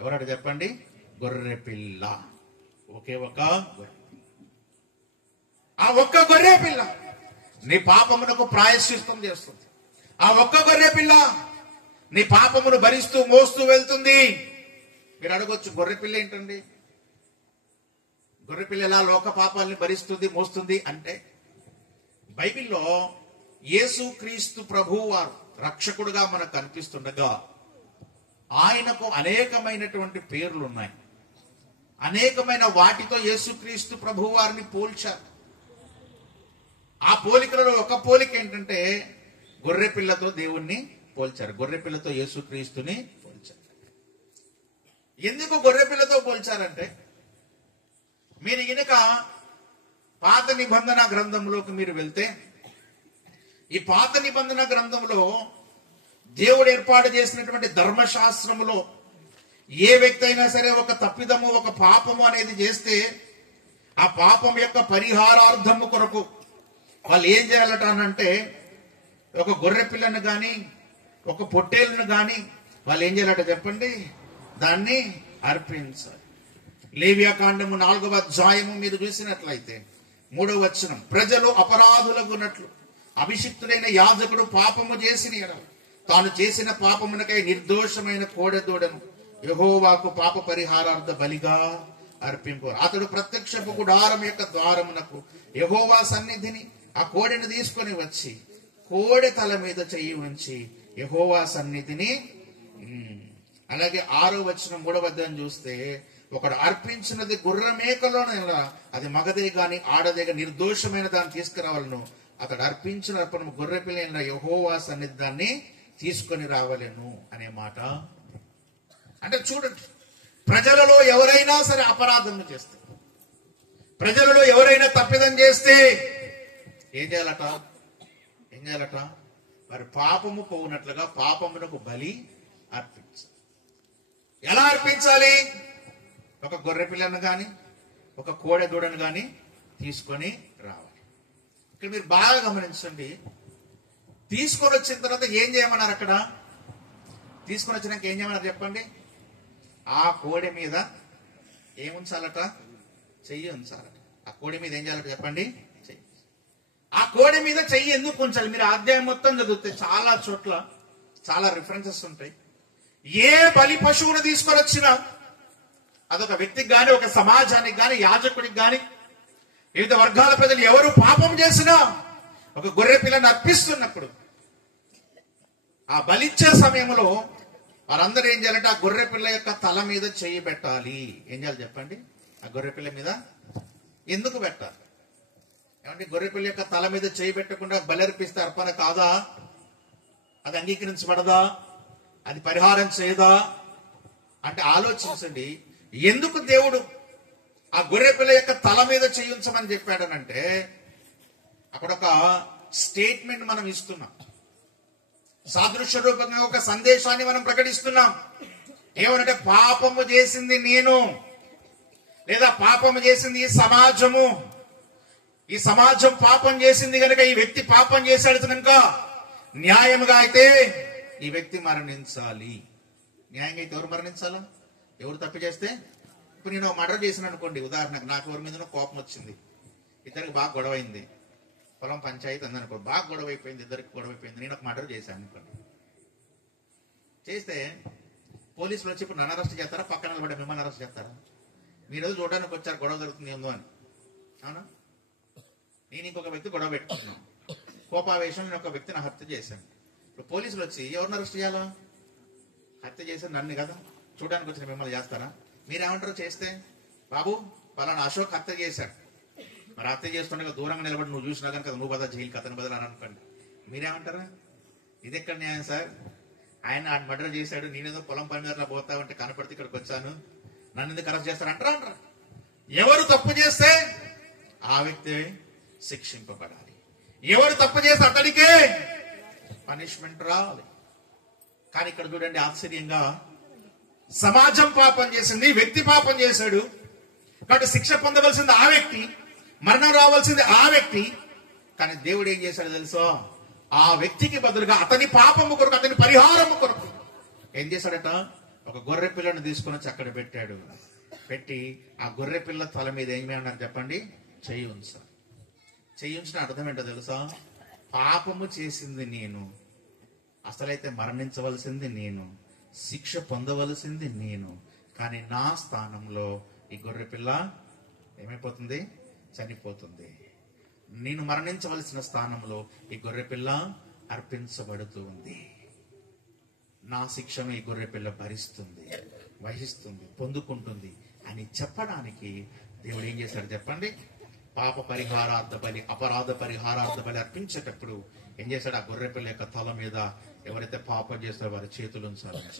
ఎవరట చెప్పండి? గొర్రె పిల్ల. ఒకే ఒక గొర్రె. ఆ ఒక్క గొర్రె పిల్ల నీ పాపమునకు ప్రాయశ్చిత్తం చేస్తుంది. ఆ ఒక్క గొర్రె పిల్ల నీ పాపమును భరిస్తూ మోస్తూ వెళ్తుంది. మీరు అడగొచ్చు, గొర్రె పిల్ల ఏంటండి? గొర్రె పిల్ల ఎలా లోక పాపాలని భరిస్తుంది, మోస్తుంది అంటే, బైబిల్లో యేసుక్రీస్తు ప్రభువు వారు రక్షకుడుగా మనకు కనిపిస్తుండగా ఆయనకు అనేకమైనటువంటి పేర్లు ఉన్నాయి. అనేకమైన వాటితో యేసుక్రీస్తు ప్రభువు వారిని పోల్చారు. ఆ పోలికలలో ఒక పోలిక ఏంటంటే గొర్రె పిల్లతో దేవుణ్ణి పోల్చారు, గొర్రె పిల్లతో యేసుక్రీస్తుని పోల్చారు. ఎందుకు గొర్రె పిల్లతో పోల్చారంటే, మీరు గనుక పాత నిబంధన గ్రంథంలోకి మీరు వెళ్తే, ఈ పాత నిబంధన గ్రంథంలో దేవుడు ఏర్పాటు చేసినటువంటి ధర్మశాస్త్రములో ఏ వ్యక్తి అయినా సరే ఒక తప్పిదము, ఒక పాపము అనేది చేస్తే ఆ పాపం యొక్క పరిహారార్థము కొరకు వాళ్ళు ఏం చేయాలట అనంటే, ఒక గొర్రె పిల్లను కానీ ఒక పొట్టేలును కానీ వాళ్ళు ఏం చేయాలట చెప్పండి, దాన్ని అర్పించాలి. లేవియాకాండము 4వ అధ్యాయము మీరు చూసినట్లయితే 3వ వచనం, ప్రజలు అపరాధులగునట్లు అభిషిక్తుడైన యాజకుడు పాపము చేసిన ఎడల తాను చేసిన పాపమునకై నిర్దోషమైన కోడెదూడను యెహోవాకు పాప పరిహారార్థ బలిగా అర్పింపు. అతడు ప్రత్యక్షపు గుడారం యొక్క ద్వారమునకు యెహోవా సన్నిధిని ఆ కోడెను తీసుకొని వచ్చి కోడె తల మీద చెయ్యి ఉంచి యెహోవా సన్నిధిని, అలాగే 6వ వచనం 3వ అధ్యాయం చూస్తే, ఒకడు అర్పించినది గుర్ర మేకలోనైనా అది మగదే గాని ఆడదే గాని నిర్దోషమైన దాన్ని తీసుకురావాలను. అతడు అర్పించిన అర్పణ గొర్రె పిల్ల యెహోవా సన్నిధి దాన్ని తీసుకొని రావలేను అనే మాట. అంటే చూడండి, ప్రజలలో ఎవరైనా సరే అపరాధం చేస్తే, ప్రజలలో ఎవరైనా తప్పిదం చేస్తే ఏం చేయాలట? వారి పాపము పోవునట్లుగా పాపమునకు బలి అర్పించాలి. ఎలా అర్పించాలి? ఒక గొర్రె పిల్లను కానీ ఒక కోడె దూడను కానీ తీసుకొని రావాలి. ఇక్కడ మీరు బాగా గమనించండి. తీసుకొని వచ్చిన తర్వాత ఏం చేయమన్నారు? అక్కడ తీసుకొని వచ్చినాక ఏం చేయమన్నారు చెప్పండి? ఆ కోడె మీద ఏముంచాలట? చెయ్యి ఉంచాలట. ఆ కోడె మీద ఏం చేయాలట చెప్పండి? చెయ్యి. ఆ కోడె మీద చెయ్యి ఎందుకు ఉంచాలి? మీరు అధ్యాయం మొత్తం చదివితే చాలా చోట్ల చాలా రిఫరెన్సెస్ ఉంటాయి. ఏ బలి పశువును తీసుకొని వచ్చినా అదొక వ్యక్తికి గాని ఒక సమాజానికి గాని యాజకుడికి గాని వివిధ వర్గాల ప్రజలు ఎవరు పాపం చేసినా ఒక గొర్రె పిల్లని అర్పిస్తున్నప్పుడు ఆ బలిచ్చే సమయంలో వారందరూ ఏం చేయాలంటే ఆ గొర్రె పిల్ల యొక్క తల మీద చెయ్యి పెట్టాలి. ఏం చేయాలి చెప్పండి? ఆ గొర్రె పిల్ల మీద ఎందుకు పెట్టాలి? ఏమంటే గొర్రె పిల్ల యొక్క తల మీద చెయ్యి పెట్టకుండా బలి అర్పిస్తే అర్పణ కాదా? అది అంగీకరించబడదా? అది పరిహారం చేయదా అంటే ఆలోచించండి. ఎందుకు దేవుడు ఆ గొర్రె పిల్ల యొక్క తల మీద చేయించమని చెప్పాడనంటే, అక్కడ ఒక స్టేట్మెంట్ మనం ఇస్తున్నాం, సాదృశ్య రూపంగా ఒక సందేశాన్ని మనం ప్రకటిస్తున్నాం. ఏమనంటే, పాపము చేసింది నేను, లేదా పాపము చేసింది ఈ సమాజము. ఈ సమాజం పాపం చేసింది కనుక, ఈ వ్యక్తి పాపం చేశాడు కనుక న్యాయముగా అయితే ఈ వ్యక్తి మరణించాలి. న్యాయంగా అయితే ఎవరు మరణించాలా? ఎవరు తప్పు చేస్తే? ఇప్పుడు నేను మర్డర్ చేసిన అనుకోండి, ఉదాహరణకు నాకు ఎవరి మీద కోపం వచ్చింది, ఇద్దరికి బాగా గొడవ అయింది, పొలం పంచాయతీ అందనుకో, బాగా గొడవ అయిపోయింది, ఇద్దరికి గొడవ అయిపోయింది, నేను ఒక మర్డర్ చేశాను అనుకోండి. చేస్తే పోలీసులు వచ్చి ఇప్పుడు నన్ను అరెస్ట్ చేస్తారా, పక్కన నిలబడి మిమ్మల్ని అరెస్ట్ చేస్తారా? మీరు చూడడానికి వచ్చారు గొడవ జరుగుతుంది ఏందో అని, అవునా? నేను ఇంకొక వ్యక్తి గొడవ పెట్టుకున్నాను, కోపావేశం నేను ఒక వ్యక్తిని హత్య చేశాను. ఇప్పుడు పోలీసులు వచ్చి ఎవరిని అరెస్ట్ చేయాలా? హత్య చేశాను నన్ను కదా, చూడడానికి వచ్చిన మిమ్మల్ని చేస్తారా? మీరేమంటారు చేస్తే? బాబు పలానా అశోక్ హత్య చేశాడు, మరి హత్య చేస్తుండగా దూరంగా నిలబడి నువ్వు చూసినా కనుక నువ్వు కదా జైలుకి అతను బదులు అని అనుకోండి. మీరేమంటారా? ఇది ఎక్కడ న్యాయం సార్? ఆయన మర్డర్ చేశాడు, నేనేదో పొలం పని అట్లా పోతా ఉంటే కనపడితే ఇక్కడికి వచ్చాను, నన్ను ఎందుకు అరెస్ట్ చేస్తారు అంటారా? ఎవరు తప్పు చేస్తే ఆ వ్యక్తి శిక్షింపబడాలి. ఎవరు తప్పు చేస్తే అతడికే పనిష్మెంట్ రావాలి. కానీ ఇక్కడ చూడండి, ఆశ్చర్యంగా సమాజం పాపం చేసింది, వ్యక్తి పాపం చేశాడు కాబట్టి శిక్ష పొందవలసింది ఆ వ్యక్తి, మరణం రావాల్సింది ఆ వ్యక్తి. కానీ దేవుడు ఏం చేశాడు తెలుసా? ఆ వ్యక్తికి బదులుగా అతని పాపము కొరకు, అతని పరిహారము కొరకు ఏం చేశాడట? ఒక గొర్రె పిల్లను తీసుకుని వచ్చి అక్కడ పెట్టాడు. పెట్టి ఆ గొర్రె పిల్ల తల మీద ఏమన్నారు చెప్పండి? చెయ్యి ఉంచాలి. చెయ్యి ఉంచిన అర్థం ఏంటో తెలుసా? పాపము చేసింది నేను, అసలైతే మరణించవలసింది నేను, శిక్ష పొందవలసింది నేను, కానీ నా స్థానంలో ఈ గొర్రె పిల్ల ఏమైపోతుంది? చనిపోతుంది. నేను మరణించవలసిన స్థానంలో ఈ గొర్రె పిల్ల అర్పించబడుతూ ఉంది. నా శిక్షను ఈ గొర్రె పిల్ల భరిస్తుంది, వహిస్తుంది, పొందుకుంటుంది అని చెప్పడానికి దేవుడు ఏం చేశాడు చెప్పండి? పాప పరిహారార్థ బలి, అపరాధ పరిహారార్థ బలి అర్పించేటప్పుడు ఏం చేశాడు? ఆ గొర్రె పిల్ల యొక్క తల మీద ఎవరైతే పాపం చేస్తారో వారి చేతులు ఉంచాలని.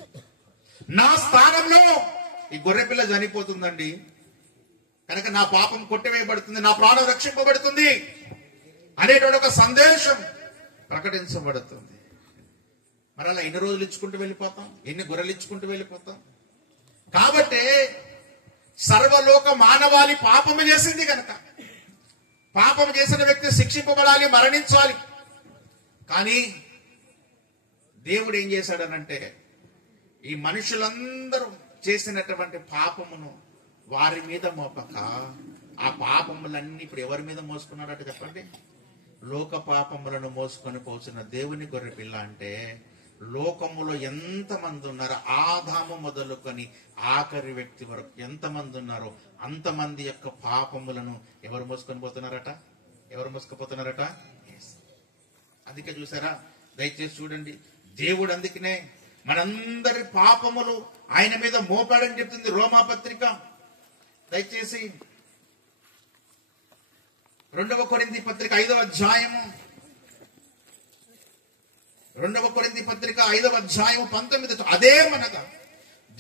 నా స్థానంలో ఈ గొర్రె పిల్ల చనిపోతుందండి. కనుక నా పాపం కొట్టివేయబడుతుంది, నా ప్రాణం రక్షింపబడుతుంది అనేటువంటి ఒక సందేశం ప్రకటించబడుతుంది. మరి అలా ఎన్ని రోజులు ఇచ్చుకుంటూ వెళ్ళిపోతాం, ఎన్ని గొర్రెలు ఇచ్చుకుంటూ వెళ్ళిపోతాం. కాబట్టి సర్వలోక మానవాళి పాపము చేసింది కనుక పాపం చేసిన వ్యక్తి శిక్షింపబడాలి, మరణించాలి. కానీ దేవుడు ఏం చేశాడనంటే ఈ మనుషులందరూ చేసినటువంటి పాపమును వారి మీద మోపక ఆ పాపములన్నీ ఇప్పుడు ఎవరి మీద మోసుకున్నాడట చెప్పండి? లోక పాపములను మోసుకొని పోసిన దేవుని గొర్రె పిల్ల. అంటే లోకములో ఎంతమంది ఉన్నారో, ఆదాము మొదలుకొని ఆఖరి వ్యక్తి వరకు ఎంతమంది ఉన్నారో అంతమంది యొక్క పాపములను ఎవరు మోసుకొని పోతున్నారట? ఎవరు మోసుకుపోతున్నారట? అందుకే చూసారా, దయచేసి చూడండి, దేవుడు అందుకనే మనందరి పాపములు ఆయన మీద మోపాడని చెప్తుంది రోమాపత్రిక. దయచేసి 2వ కొరింథీ పత్రిక 5వ అధ్యాయము, 2వ కొరింథీ పత్రిక 5వ అధ్యాయము 19. అదేమనగా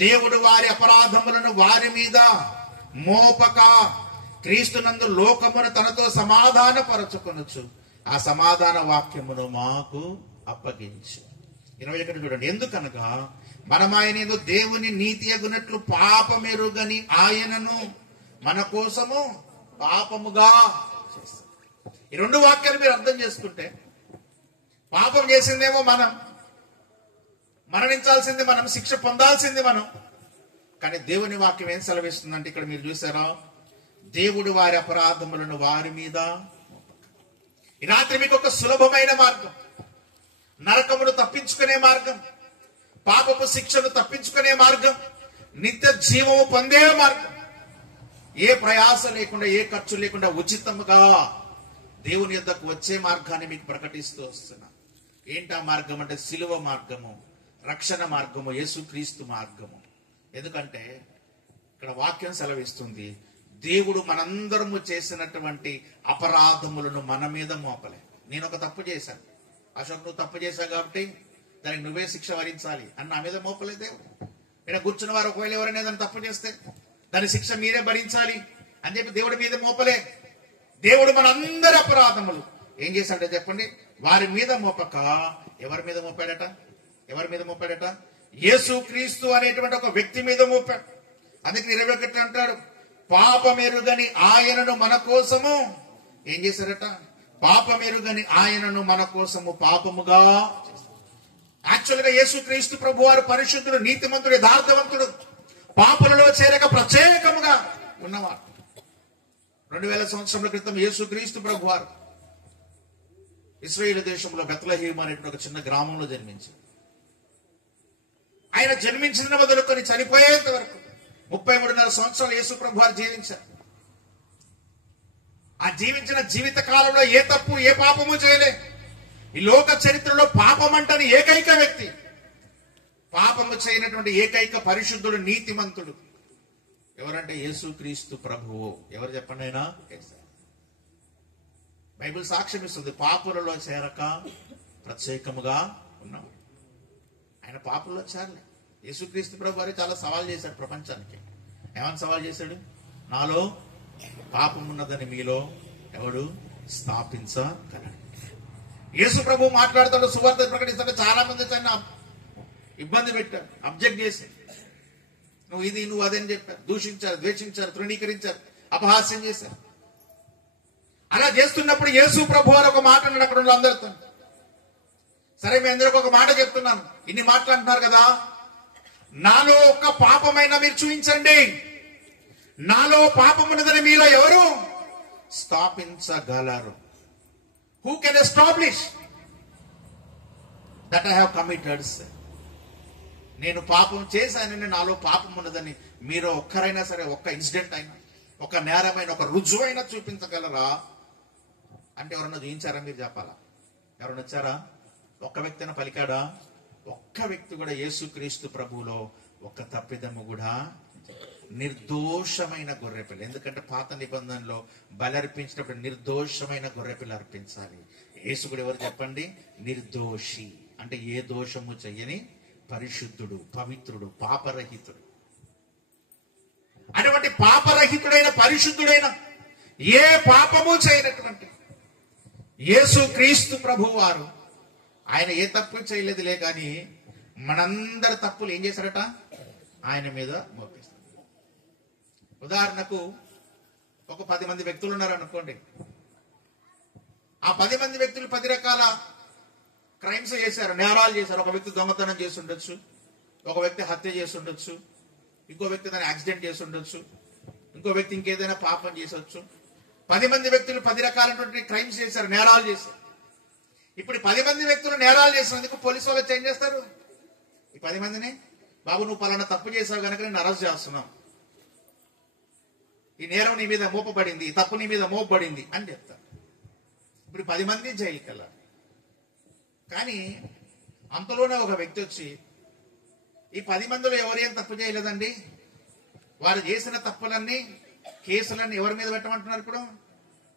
దేవుడు వారి అపరాధములను వారి మీద మోపక క్రీస్తునందు లోకమును తనతో సమాధాన పరచుకొనొచ్చు, ఆ సమాధాన వాక్యమును మాకు అప్పగించు. 21 చూడండి. ఎందుకనగా మనమాయనేదో దేవుని నీతి అగునట్లు పాపమెరుగని ఆయనను మన కోసము పాపముగా చేస్తాం. ఈ 2 వాక్యాలు మీరు అర్థం చేసుకుంటే, పాపం చేసిందేమో మనం, మరణించాల్సింది మనం, శిక్ష పొందాల్సింది మనం. కానీ దేవుని వాక్యం ఏం సెలవిస్తుందంటే ఇక్కడ మీరు చూసారా, దేవుడు వారి అపరాధములను వారి మీద. ఈ రాత్రి మీకు ఒక సులభమైన మార్గం, నరకమును తప్పించుకునే మార్గం, పాపపు శిక్షను తప్పించుకునే మార్గం, నిత్య జీవము పొందే మార్గం, ఏ ప్రయాస లేకుండా, ఏ ఖర్చు లేకుండా ఉచితముగా దేవుని యొద్దకు వచ్చే మార్గాన్ని మీకు ప్రకటిస్తూ వస్తున్నా. ఏంటా మార్గం అంటే సిలువ మార్గము, రక్షణ మార్గము, యేసుక్రీస్తు మార్గము. ఎందుకంటే ఇక్కడ వాక్యం సెలవిస్తుంది, దేవుడు మనందరము చేసినటువంటి అపరాధములను మన మీద మోపలే. నేను ఒక తప్పు చేశాను, అశోక్ నువ్వు తప్పు చేశావు కాబట్టి దానికి నువ్వే శిక్ష భరించాలి అని నా మీద మోపలే దేవుడు. ఇక్కడ కూర్చున్న వారు ఒకవేళ ఎవరైనా దాన్ని తప్పు చేస్తే దాని శిక్ష మీరే భరించాలి అని చెప్పి దేవుడి మీద మోపలే. దేవుడు మనందరి అపరాధములు ఏం చేశాడో చెప్పండి, వారి మీద మోపక ఎవరి మీద మోపాడట? ఎవరి మీద మోపాడట? యేసుక్రీస్తు అనేటువంటి ఒక వ్యక్తి మీద మోపాడు. అందుకే 21 అంటాడు, పాపమెరుగని ఆయనను మన కోసము ఏం చేశారట? పాపమెరుగని ఆయనను మన కోసము పాపముగా. యాక్చువల్ గా యేసుక్రీస్తు ప్రభు వారు పరిశుద్ధుడు, నీతిమంతుడు, యథార్థవంతుడు, పాపలలో చేరక ప్రత్యేకముగా ఉన్నవాడు. 2000 సంవత్సరాల క్రితం యేసుక్రీస్తు ప్రభు వారు ఇశ్రాయేలు దేశంలో బెత్లెహేము అనేటువంటి ఒక చిన్న గ్రామంలో జన్మించారు. ఆయన జన్మించిన మొదలుకొని చనిపోయేంత వరకు 33.5 సంవత్సరాలు యేసు ప్రభు వారు జీవించారు. ఆ జీవించిన జీవిత కాలంలో ఏ తప్పు, ఏ పాపము చేయలే. ఈ లోక చరిత్రలో పాపం అంటని ఏకైక వ్యక్తి, పాపము చేయనటువంటి ఏకైక పరిశుద్ధుడు, నీతిమంతుడు ఎవరంటే యేసుక్రీస్తు ప్రభువు. ఎవరు చెప్పండి? అయినా బైబిల్ సాక్ష్యం ఇస్తుంది, పాపులలో చేరక ప్రత్యేకముగా ఉన్నాడు. ఆయన పాపుల్లో చేరలే. యేసుక్రీస్తు ప్రభు వారు చాలా సవాల్ చేశాడు ప్రపంచానికి. ఏమని సవాల్ చేశాడు? నాలో పాపం ఉన్నదని మీలో ఎవడు స్థాపించగలడు. యేసు ప్రభు మాట్లాడుతాడు, సువార్త ప్రకటిస్తాడు. చాలా మంది తన ఇబ్బంది పెట్టారు, అబ్జెక్ట్ చేసి నువ్వు ఇది, నువ్వు అదని చెప్పారు, దూషించారు, ద్వేషించారు, తృణీకరించారు, అపహాస్యం చేశారు. అలా చేస్తున్నప్పుడు యేసు ప్రభు వారు ఒక మాట అన్నాడు అక్కడ ఉన్న అందరితో. సరే మీ అందరికి ఒక మాట చెప్తున్నాను, ఇన్ని మాట్లాడుతున్నారు కదా, నాలో ఒక్క పాపమైనా మీరు చూపించండి. నాలో పాపమున్నదని మీలో ఎవరు స్థాపించగలరు? Who can establish that I have committed? నేను పాపం చేశానని, నాలో పాపం ఉన్నదని మీరు ఒక్కరైనా సరే, ఒక్క ఇన్సిడెంట్ అయినా, ఒక నేరమైన, ఒక రుజువైనా చూపించగలరా అంటే ఎవరన్నా చూపించారా? మీరు చెప్పాలా? ఎవరన్నా వచ్చారా? ఒక్క వ్యక్తి అయినా పలికాడా? ఒక్క వ్యక్తి కూడా యేసుక్రీస్తు ప్రభువులో ఒక్క తప్పిదము కూడా. నిర్దోషమైన గొర్రెపిల్ల. ఎందుకంటే పాత నిబంధనలో బలర్పించినప్పుడు నిర్దోషమైన గొర్రెపిల్ల అర్పించాలి. యేసు కూడా ఎవరు చెప్పండి? నిర్దోషి. అంటే ఏ దోషము చెయ్యని పరిశుద్ధుడు, పవిత్రుడు, పాపరహితుడు. అటువంటి పాపరహితుడైన పరిశుద్ధుడైన ఏ పాపము చేయనటువంటి యేసు క్రీస్తు ప్రభు వారు ఆయన ఏ తప్పు చేయలేదులే కానీ మనందరి తప్పులు ఏం చేశారట ఆయన మీద మోపిస్తారు. ఉదాహరణకు ఒక 10 మంది వ్యక్తులు ఉన్నారు అనుకోండి. ఆ 10 మంది వ్యక్తులు 10 రకాల క్రైమ్స్ చేశారు, నేరాలు చేశారు. ఒక వ్యక్తి దొంగతనం చేసి ఉండొచ్చు, ఒక వ్యక్తి హత్య చేసి ఉండొచ్చు, ఇంకో వ్యక్తి దాన్ని యాక్సిడెంట్ చేసి ఉండొచ్చు, ఇంకో వ్యక్తి ఇంకేదైనా పాపం చేసొచ్చు. 10 మంది వ్యక్తులు 10 రకాలైనటువంటి క్రైమ్స్ చేశారు, నేరాలు చేశారు. ఇప్పుడు 10 మంది వ్యక్తులు నేరాలు చేసినందుకు పోలీసు వాళ్ళు ఏం చేస్తారు? ఈ 10 మందిని, బాబు నువ్వు పలానా తప్పు చేసావు కనుక నేను అరెస్ట్ చేస్తున్నావు, ఈ నేరం నీ మీద మోపబడింది, ఈ తప్పు నీ మీద మోపబడింది అని చెప్తారు. ఇప్పుడు 10 మంది జైలుకి వెళ్ళారు. కానీ అంతలోనే ఒక వ్యక్తి వచ్చి ఈ 10 మందిలో ఎవరేం తప్పు చేయలేదండి, వారు చేసిన తప్పులన్నీ కేసులన్నీ ఎవరి మీద పెట్టమంటున్నారు? ఇప్పుడు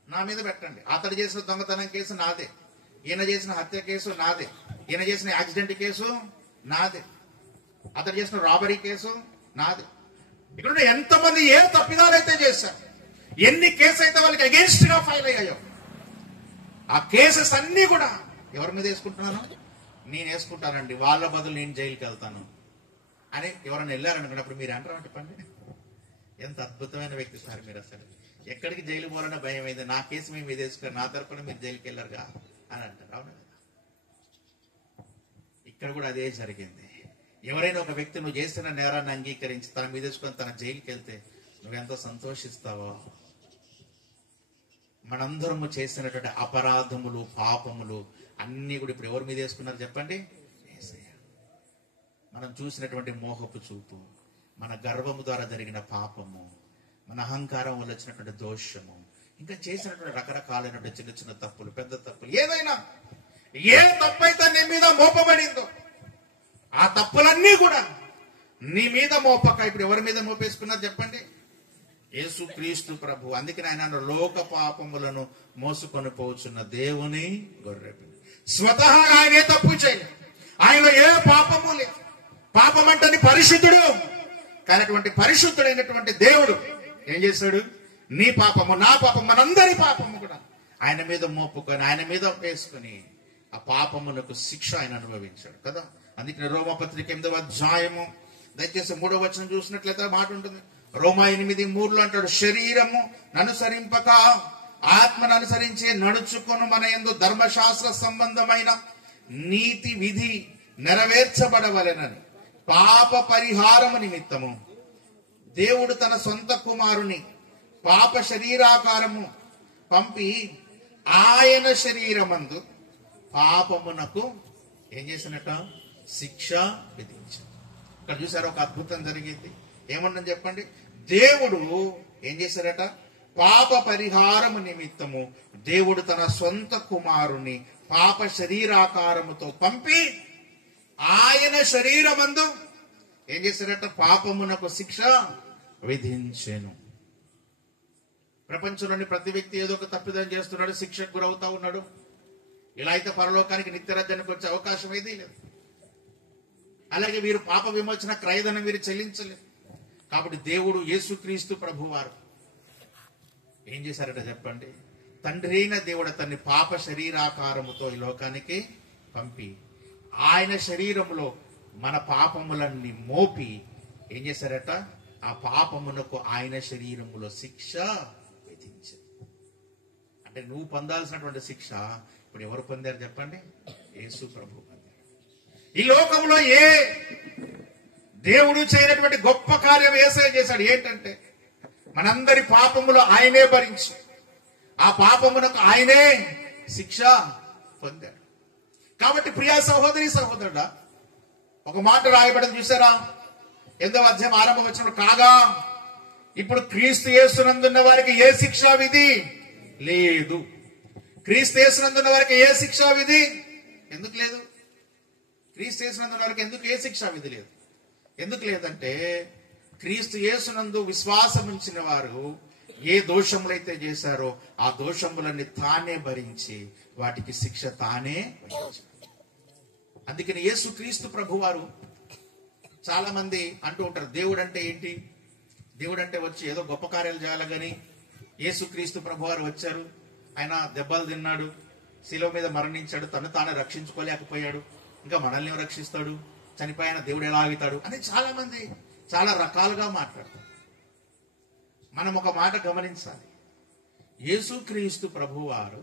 నా మీద పెట్టండి. అతడు చేసిన దొంగతనం కేసు నాదే, ఈయన చేసిన హత్య కేసు నాదే, ఈయన చేసిన యాక్సిడెంట్ కేసు నాదే, అతడు చేసిన రాబరీ కేసు నాదే. ఇక్కడ ఎంతమంది ఏ తప్పిదాలైతే చేశారు, ఎన్ని కేసు అయితే వాళ్ళకి అగేన్స్ట్ గా ఫైల్ అయ్యాయో ఆ కేసెస్ అన్ని కూడా ఎవరి మీద వేసుకుంటున్నాను? నేను వేసుకుంటానండి, వాళ్ళ బదులు నేను జైలుకి వెళ్తాను అని ఎవరైనా వెళ్ళారనుకున్నప్పుడు మీరు అంటారా? చెప్పండి, ఎంత అద్భుతమైన వ్యక్తి సార్ మీరు. అసలు ఎక్కడికి జైలు పోవాలన్నా భయం అయింది, నా కేసు మేము మీద వేసుకున్నారు, నా తరపున మీరు జైలుకి వెళ్ళారుగా అని అంటారు. అవునా? ఇక్కడ కూడా అదే జరిగింది. ఎవరైనా ఒక వ్యక్తి నువ్వు చేసిన నేరాన్ని అంగీకరించి తన మీద వేసుకొని తన జైలుకి వెళ్తే నువ్వెంతో సంతోషిస్తావో. మనందరము చేసినటువంటి అపరాధములు, పాపములు అన్ని కూడా ఇప్పుడు ఎవరి మీద వేసుకున్నారు చెప్పండి? మనం చూసినటువంటి మోహపు చూపు, మన గర్వము ద్వారా జరిగిన పాపము, మన అహంకారం వల్ల వచ్చినటువంటి దోషము, ఇంకా చేసినటువంటి రకరకాలైనటువంటి చిన్న చిన్న తప్పులు, పెద్ద తప్పులు, ఏదైనా ఏ తప్పు అయితే నీ మీద మోపబడిందో ఆ తప్పులన్నీ కూడా నీ మీద మోపక ఇప్పుడు ఎవరి మీద మోపేసుకున్నారు చెప్పండి? యేసు క్రీస్తు ప్రభు. అందుకని ఆయన లోక పాపములను మోసుకొని పోవచ్చున్న దేవుని గొర్రెపిల్ల. స్వతహాగా ఆయన ఏ తప్పు చేయలేదు, ఆయనలో ఏ పాపము లేదు. పాపం అంటే పరిశుద్ధుడు కానటువంటి పరిశుద్ధుడైనటువంటి దేవుడు ఏం చేశాడు? నీ పాపము, నా పాపము, మనందరి పాపము కూడా ఆయన మీద మోపుకొని ఆయన మీద వేసుకుని ఆ పాపమునకు శిక్ష ఆయన అనుభవించాడు కదా. అందుకని రోమపత్రిక 8వ అధ్యాయము దయచేసి 3వ వచనం చూసినట్లయితే మాట ఉంటుంది. రోమా 8:3 అంటాడు, శరీరము అనుసరింపక ఆత్మను అనుసరించి నడుచుకొని మన యందు ధర్మశాస్త్ర సంబంధమైన నీతి విధి నెరవేర్చబడవలెనని పాప పరిహారము నిమిత్తము దేవుడు తన సొంత కుమారుని పాప శరీరాకారము పంపి ఆయన శరీరమందు పాపమునకు ఏం చేసినట్ట? శిక్ష విధించాడు. ఇక్కడ చూసారు ఒక అద్భుతం జరిగింది. ఏమన్నా చెప్పండి? దేవుడు ఏం చేశారట? పాప పరిహారము నిమిత్తము దేవుడు తన సొంత కుమారుని పాప శరీరాకారముతో పంపి ఆయన శరీరమందు ఏం చేశారట? పాపమునకు శిక్ష విధించెను. ప్రపంచంలోని ప్రతి వ్యక్తి ఏదో ఒక తప్పిదం చేస్తున్నాడు, శిక్షకు గురవుతా ఉన్నాడు. ఇలా అయితే పరలోకానికి నిత్యరాజ్యానికి వచ్చే అవకాశం ఏదీ లేదు. అలాగే వీరు పాప విమోచన క్రయధనం వీరు చెల్లించలేదు. కాబట్టి దేవుడు యేసుక్రీస్తు ప్రభు వారు ఏం చేశారట చెప్పండి? తండ్రి అయిన దేవుడు తన్ని పాప శరీరాకారముతో ఈ లోకానికి పంపి ఆయన శరీరములో మన పాపములన్నీ మోపి ఏం చేశారట? ఆ పాపమునకు ఆయన శరీరములో శిక్ష విధించారు. అంటే నువ్వు పొందాల్సినటువంటి శిక్ష ఇప్పుడు ఎవరు పొందారు చెప్పండి? యేసు ప్రభు పొందారు. ఈ లోకంలో ఏ దేవుడు చేయనటువంటి గొప్ప కార్యం యేసయ్య చేశాడు. ఏంటంటే మనందరి పాపములు ఆయనే భరించి ఆ పాపమునకు ఆయనే శిక్ష పొందాడు. కాబట్టి ప్రియా సహోదరి సహోదరుడా, ఒక మాట రాయబడింది చూసారా? 8వ అధ్యాయం ఆరంభం వచ్చినప్పుడు, కాగా ఇప్పుడు క్రీస్తు యేసునందున్న వారికి ఏ శిక్షా విధి లేదు. క్రీస్తు యేసునందున్న వారికి ఏ శిక్షా విధి ఎందుకు లేదు? క్రీస్తు యేసునందున్న వారికి ఎందుకు ఏ శిక్షా విధి లేదు? ఎందుకు లేదంటే క్రీస్తు యేసునందు విశ్వాసం ఉంచిన వారు ఏ దోషములైతే చేశారో ఆ దోషములన్నీ తానే భరించి వాటికి శిక్ష తానే వహించాడు. అందుకని యేసు క్రీస్తు ప్రభు వారు చాలా మంది అంటూ ఉంటారు, దేవుడు అంటే ఏంటి? దేవుడు అంటే వచ్చి ఏదో గొప్ప కార్యాలు చేయాలి కానీ యేసుక్రీస్తు ప్రభువారు వచ్చారు, ఆయన దెబ్బలు తిన్నాడు, శిలువ మీద మరణించాడు, తను తాను రక్షించుకోలేకపోయాడు, ఇంకా మనల్ని రక్షిస్తాడు, చనిపోయిన దేవుడు ఎలా ఆగుతాడు అని చాలా మంది చాలా రకాలుగా మాట్లాడతారు. మనం ఒక మాట గమనించాలి. యేసుక్రీస్తు ప్రభువారు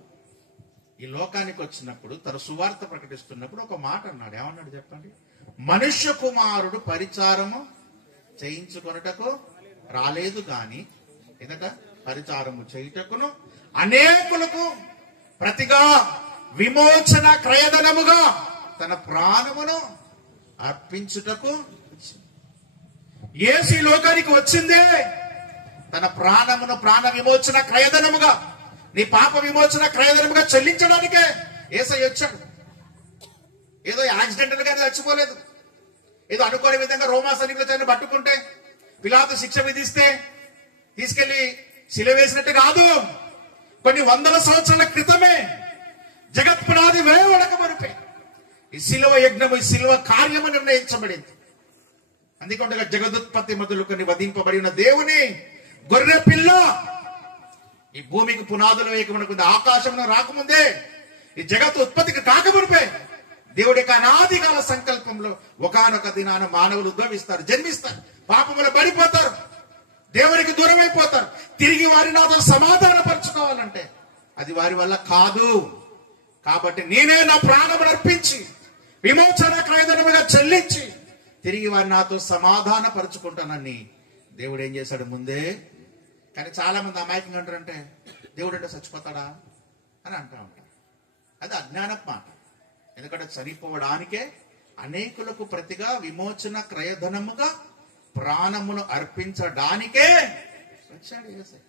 ఈ లోకానికి వచ్చినప్పుడు తన సువార్త ప్రకటిస్తున్నప్పుడు ఒక మాట అన్నాడు. ఏమన్నాడు చెప్పండి? మనుష్య కుమారుడు పరిచారము చేయించుకొనుటకు రాలేదు గాని ఎదట పరిచారము చేయుటకును అనేకులకు ప్రతిగా విమోచన క్రయధనముగా తన ప్రాణమును అర్పించుటకు. యేసు ఈ లోకానికి వచ్చిందే తన ప్రాణమును ప్రాణ విమోచన క్రయధనముగా, నీ పాప విమోచన క్రయధనముగా చెల్లించడానికే యేసయ్య వచ్చాడు. ఏదో యాక్సిడెంటల్ గా చచ్చిపోలేదు, ఏదో అనుకోని విధంగా రోమా సైనికులతో పట్టుకుంటే పిలాతు శిక్ష విధిస్తే తీసుకెళ్లి శిల వేసినట్టు కాదు. కొన్ని వందల సంవత్సరాల క్రితమే జగత్ పునాది వేయబడక మునిపే ఈ శిలువ యజ్ఞము, ఈ శిలువ కార్యము నిర్ణయించబడింది. అందుకుండగా జగదుత్పత్తి మొదలుకొని వధింపబడిన దేవుని గొర్రె పిల్ల ఈ భూమికి పునాదులు వేయకమునుకుంది. ఆకాశమును రాకముందే, ఈ జగత్తు ఉత్పత్తికి కాకమునిపే దేవుడి యొక్క అనాది కాల సంకల్పంలో ఒకానొక దినాన మానవులు ఉద్భవిస్తారు, జన్మిస్తారు, పాపములు పడిపోతారు, దేవునికి దూరం అయిపోతారు. తిరిగి వారి నాతో సమాధాన పరుచుకోవాలంటే అది వారి వల్ల కాదు. కాబట్టి నేనే నా ప్రాణమును అర్పించి విమోచన క్రయధనముగా చెల్లించి తిరిగి వారి నాతో సమాధాన పరుచుకుంటానని దేవుడు ఏం చేశాడు ముందే. కానీ చాలా మంది అమాయకంగా అంటారంటే దేవుడు అంటే చచ్చిపోతాడా అని అంటా ఉంటారు. అది అజ్ఞానపు మాట. ఎందుకంటే చనిపోవడానికే అనేకులకు ప్రతిగా విమోచన క్రయధనముగా ప్రాణమును అర్పించడానికే వచ్చాడు యేసయ్య.